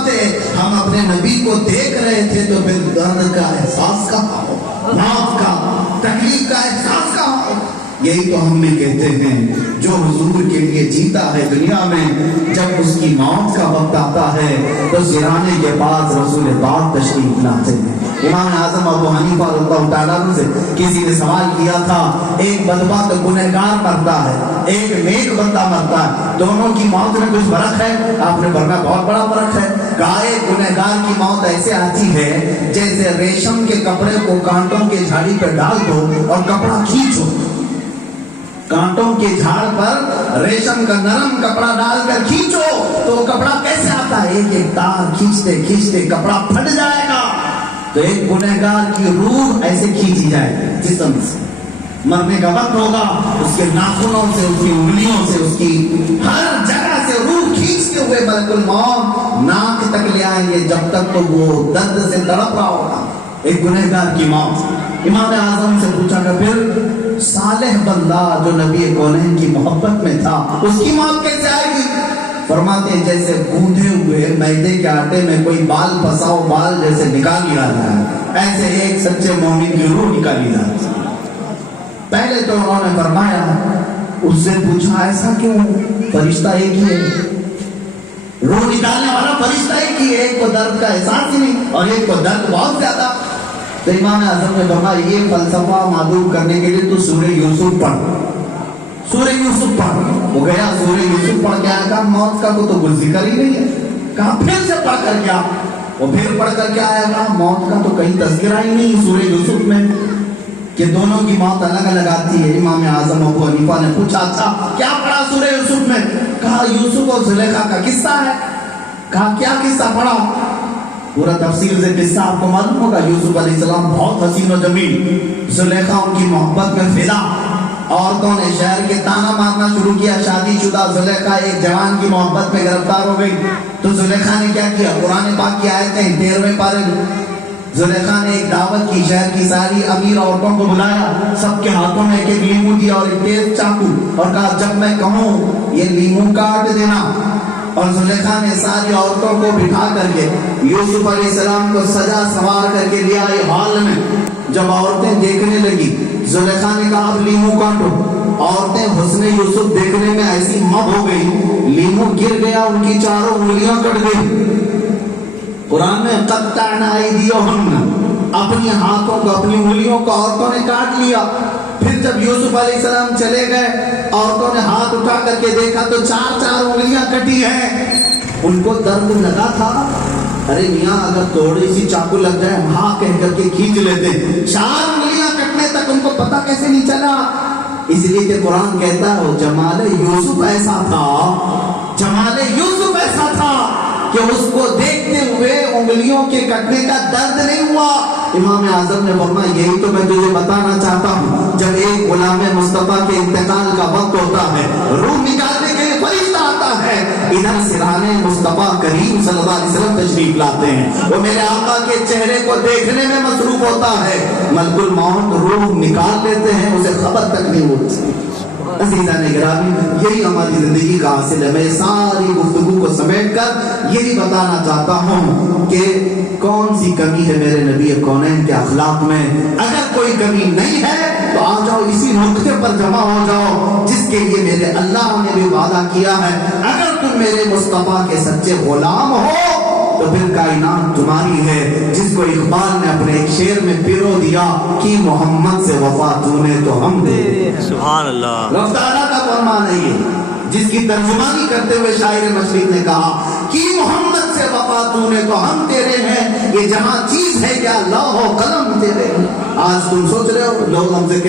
سمجھتے ہم اپنے نبی کو دیکھ رہے تھے تو پھر درد کا احساس کہاں ہو، موت کا، تکلیف کا احساس کہاں ہو؟ یہی تو ہم بھی کہتے ہیں جو حضور کے لیے جیتا ہے دنیا میں، جب اس کی موت کا وقت آتا ہے تو سرانے کے پاس رسول پاک تشریف لاتے ہیں۔ امام اعظم ابو حنیفہ رضی اللہ تعالیٰ عنہ سے کسی نے سوال کیا تھا، ایک بدبخت گنہگار مرتا ہے، ایک نیک بندہ مرتا ہے، دونوں کی موت میں کچھ فرق ہے؟ آپ نے فرمایا بہت بڑا فرق ہے۔ کہا ایک گنہگار کی موت ایسے آتی ہے جیسے ریشم کے کپڑے کو کانٹوں کے جھاڑی پر ڈال دو اور کپڑا کھینچو، کانٹوں کے جھاڑ پر ریشم کا نرم کپڑا ڈال کر کھینچو تو وہ کپڑا کیسے آتا ہے؟ ایک ایک تار کھینچتے کھینچتے کپڑا پھٹ جائے گا۔ تو ایک گنہگار کی روح ایسے کھینچی جائے جسم سے، مرنے کا وقت ہوگا اس کے ناخنوں سے، اس کی انگلیوں سے، اس کی ہر جگہ سے روح کھینچتے ہوئے ملک الموت ناک تک لے آئیں گے، جب تک تو وہ درد سے تڑپ رہا ہوگا۔ ایک گنہگار کی موت۔ امام اعظم سے پوچھا کہ پھر صالح بندہ جو نبی کونین کی محبت میں تھا اس کی موت کیسے آئے گی؟ فرماتے ہیں جیسے گوندھے ہوئے میدے کے آٹے میں کوئی بال پھنسا ہو، بال جیسے نکال لیا جاتا ہے، ایسے ایک سچے مومن کی روح نکالی جاتی ہے۔ پہلے تو انہوں نے فرمایا، اس سے پوچھا ایسا کیوں؟ فرشتہ ایک ہی ہے، روح نکالنے والا فرشتہ ایک ہی ہے، ایک کو درد کا احساس ہی نہیں اور ایک کو درد بہت زیادہ۔ تو امام اعظم نے فرمایا یہ فلسفہ معلوم کرنے کے لیے تو سورہ یوسف پڑھ، سورہ یوسف پڑھ۔ وہ گیا سورہ یوسف پڑھ کے آیا، کہا موت کا تو کوئی ذکر ہی نہیں ہے۔ کہا پھر سے پڑھ کر کیا؟ وہ پھر پڑھ کر کے آیا، کہا موت کا تو کہیں تذکرہ ہی نہیں سورہ یوسف میں کہ دونوں کی موت الگ الگ آتی ہے۔ امام اعظم ابو حنیفہ نے پوچھا اچھا کیا پڑھا سورہ یوسف میں؟ کہا یوسف اور زلیخا کا قصہ ہے۔ کہا کیا قصہ پڑھا؟ پورا تفصیل سے قصہ آپ کو معلوم ہوگا۔ یوسف علیہ السلام بہت حسین و جمیل، زلیخا ان کی محبت میں فدا، عورتوں نے شہر کے تانا مارنا شروع کیا، شادی شدہ زلیخا ایک جوان کی محبت میں گرفتار ہو گئی۔ تو زلیخا نے کیا کیا؟ قرآن پاک کی آیتیں 13ویں پارے میں زلیخا نے ایک دعوت کی، شہر کی ساری امیر عورتوں کو بلایا، سب کے ہاتھوں میں ایک ایک لیمو دیا اور ایک تیز چاقو، اور کہا جب میں کہوں یہ لیمو کاٹ دینا۔ اور زلیخا نے ساری عورتوں کو بٹھا کر کے یوسف علیہ السلام کو سجا سوار کر کے لیا ایک ہال میں۔ جب عورتیں دیکھنے لگی، زلیخا نے کہا اب لیمو کاٹو۔ عورتیں حسن یوسف دیکھنے میں ایسی مب ہو گئی، لیمو گر گیا، ان کی چاروں انگلیاں کٹ گئی۔ قرآن میں قطعنا ایدیہن، اپنی ہاتھوں کو، اپنی انگلیوں کو عورتوں نے کاٹ لیا۔ پھر جب یوسف علیہ السلام چلے گئے، عورتوں نے ہاتھ اٹھا کر کے دیکھا تو چار چار انگلیاں کٹی ہیں۔ ان کو درد لگا تھا، ارے میاں اگر تھوڑی سی چاقو لگ جائے ہاں کہہ کر کے کھینچ لیتے، چار انگلیاں کٹنے تک ان کو پتہ کیسے نہیں چلا؟ اس لیے کہ قرآن کہتا ہے جمال یوسف ایسا تھا، جمال یوسف ایسا تھا کہ اس کو دیکھتے ہوئے انگلیوں کے کٹنے کا درد نہیں ہوا۔ امام اعظم نے فرمایا یہی تو میں تجھے بتانا چاہتا ہوں، جب ایک غلام مصطفیٰ کے انتقال کا وقت ہوتا ہے، روح نکالنے کے لیے فرشتہ آتا ہے، ادھر سرانے مصطفیٰ کریم صلی اللہ علیہ وسلم تشریف لاتے ہیں، وہ میرے آقا کے چہرے کو دیکھنے میں مصروف ہوتا ہے، ملک الموت روح نکال لیتے ہیں، اسے خبر تک نہیں ہوتی۔ عزیزان گرامی، یہی ہماری زندگی کا حاصل ہے۔ میں ساری گفتگو کو سمیٹ کر یہی بتانا چاہتا ہوں کہ کون سی کمی ہے میرے نبی کونین کے اخلاق میں۔ اگر کوئی کمی نہیں ہے تو آ جاؤ اسی نقطے پر جمع ہو جاؤ جس کے لیے میرے اللہ نے بھی وعدہ کیا ہے، اگر تم میرے مصطفیٰ کے سچے غلام ہو تو پھر کائنات تمہاری ہے، جس کو اقبال نے اپنے ایک شعر میں پیرو دیا کہ محمد سے وفا تو نے تو ہم دے۔ سبحان اللہ۔ رب تعالیٰ کا فرمان ہے یہ، جس کی ترجمانی کرتے ہوئے شاعر مشرق نے کہا کہ محمد سے وفا تو نے تو ہم تیرے ہیں، یہ جہاں چیز ہے کیا لوح و قلم تیرے ہیں۔ آج تم سوچ رہے ہو لوگ ہم سے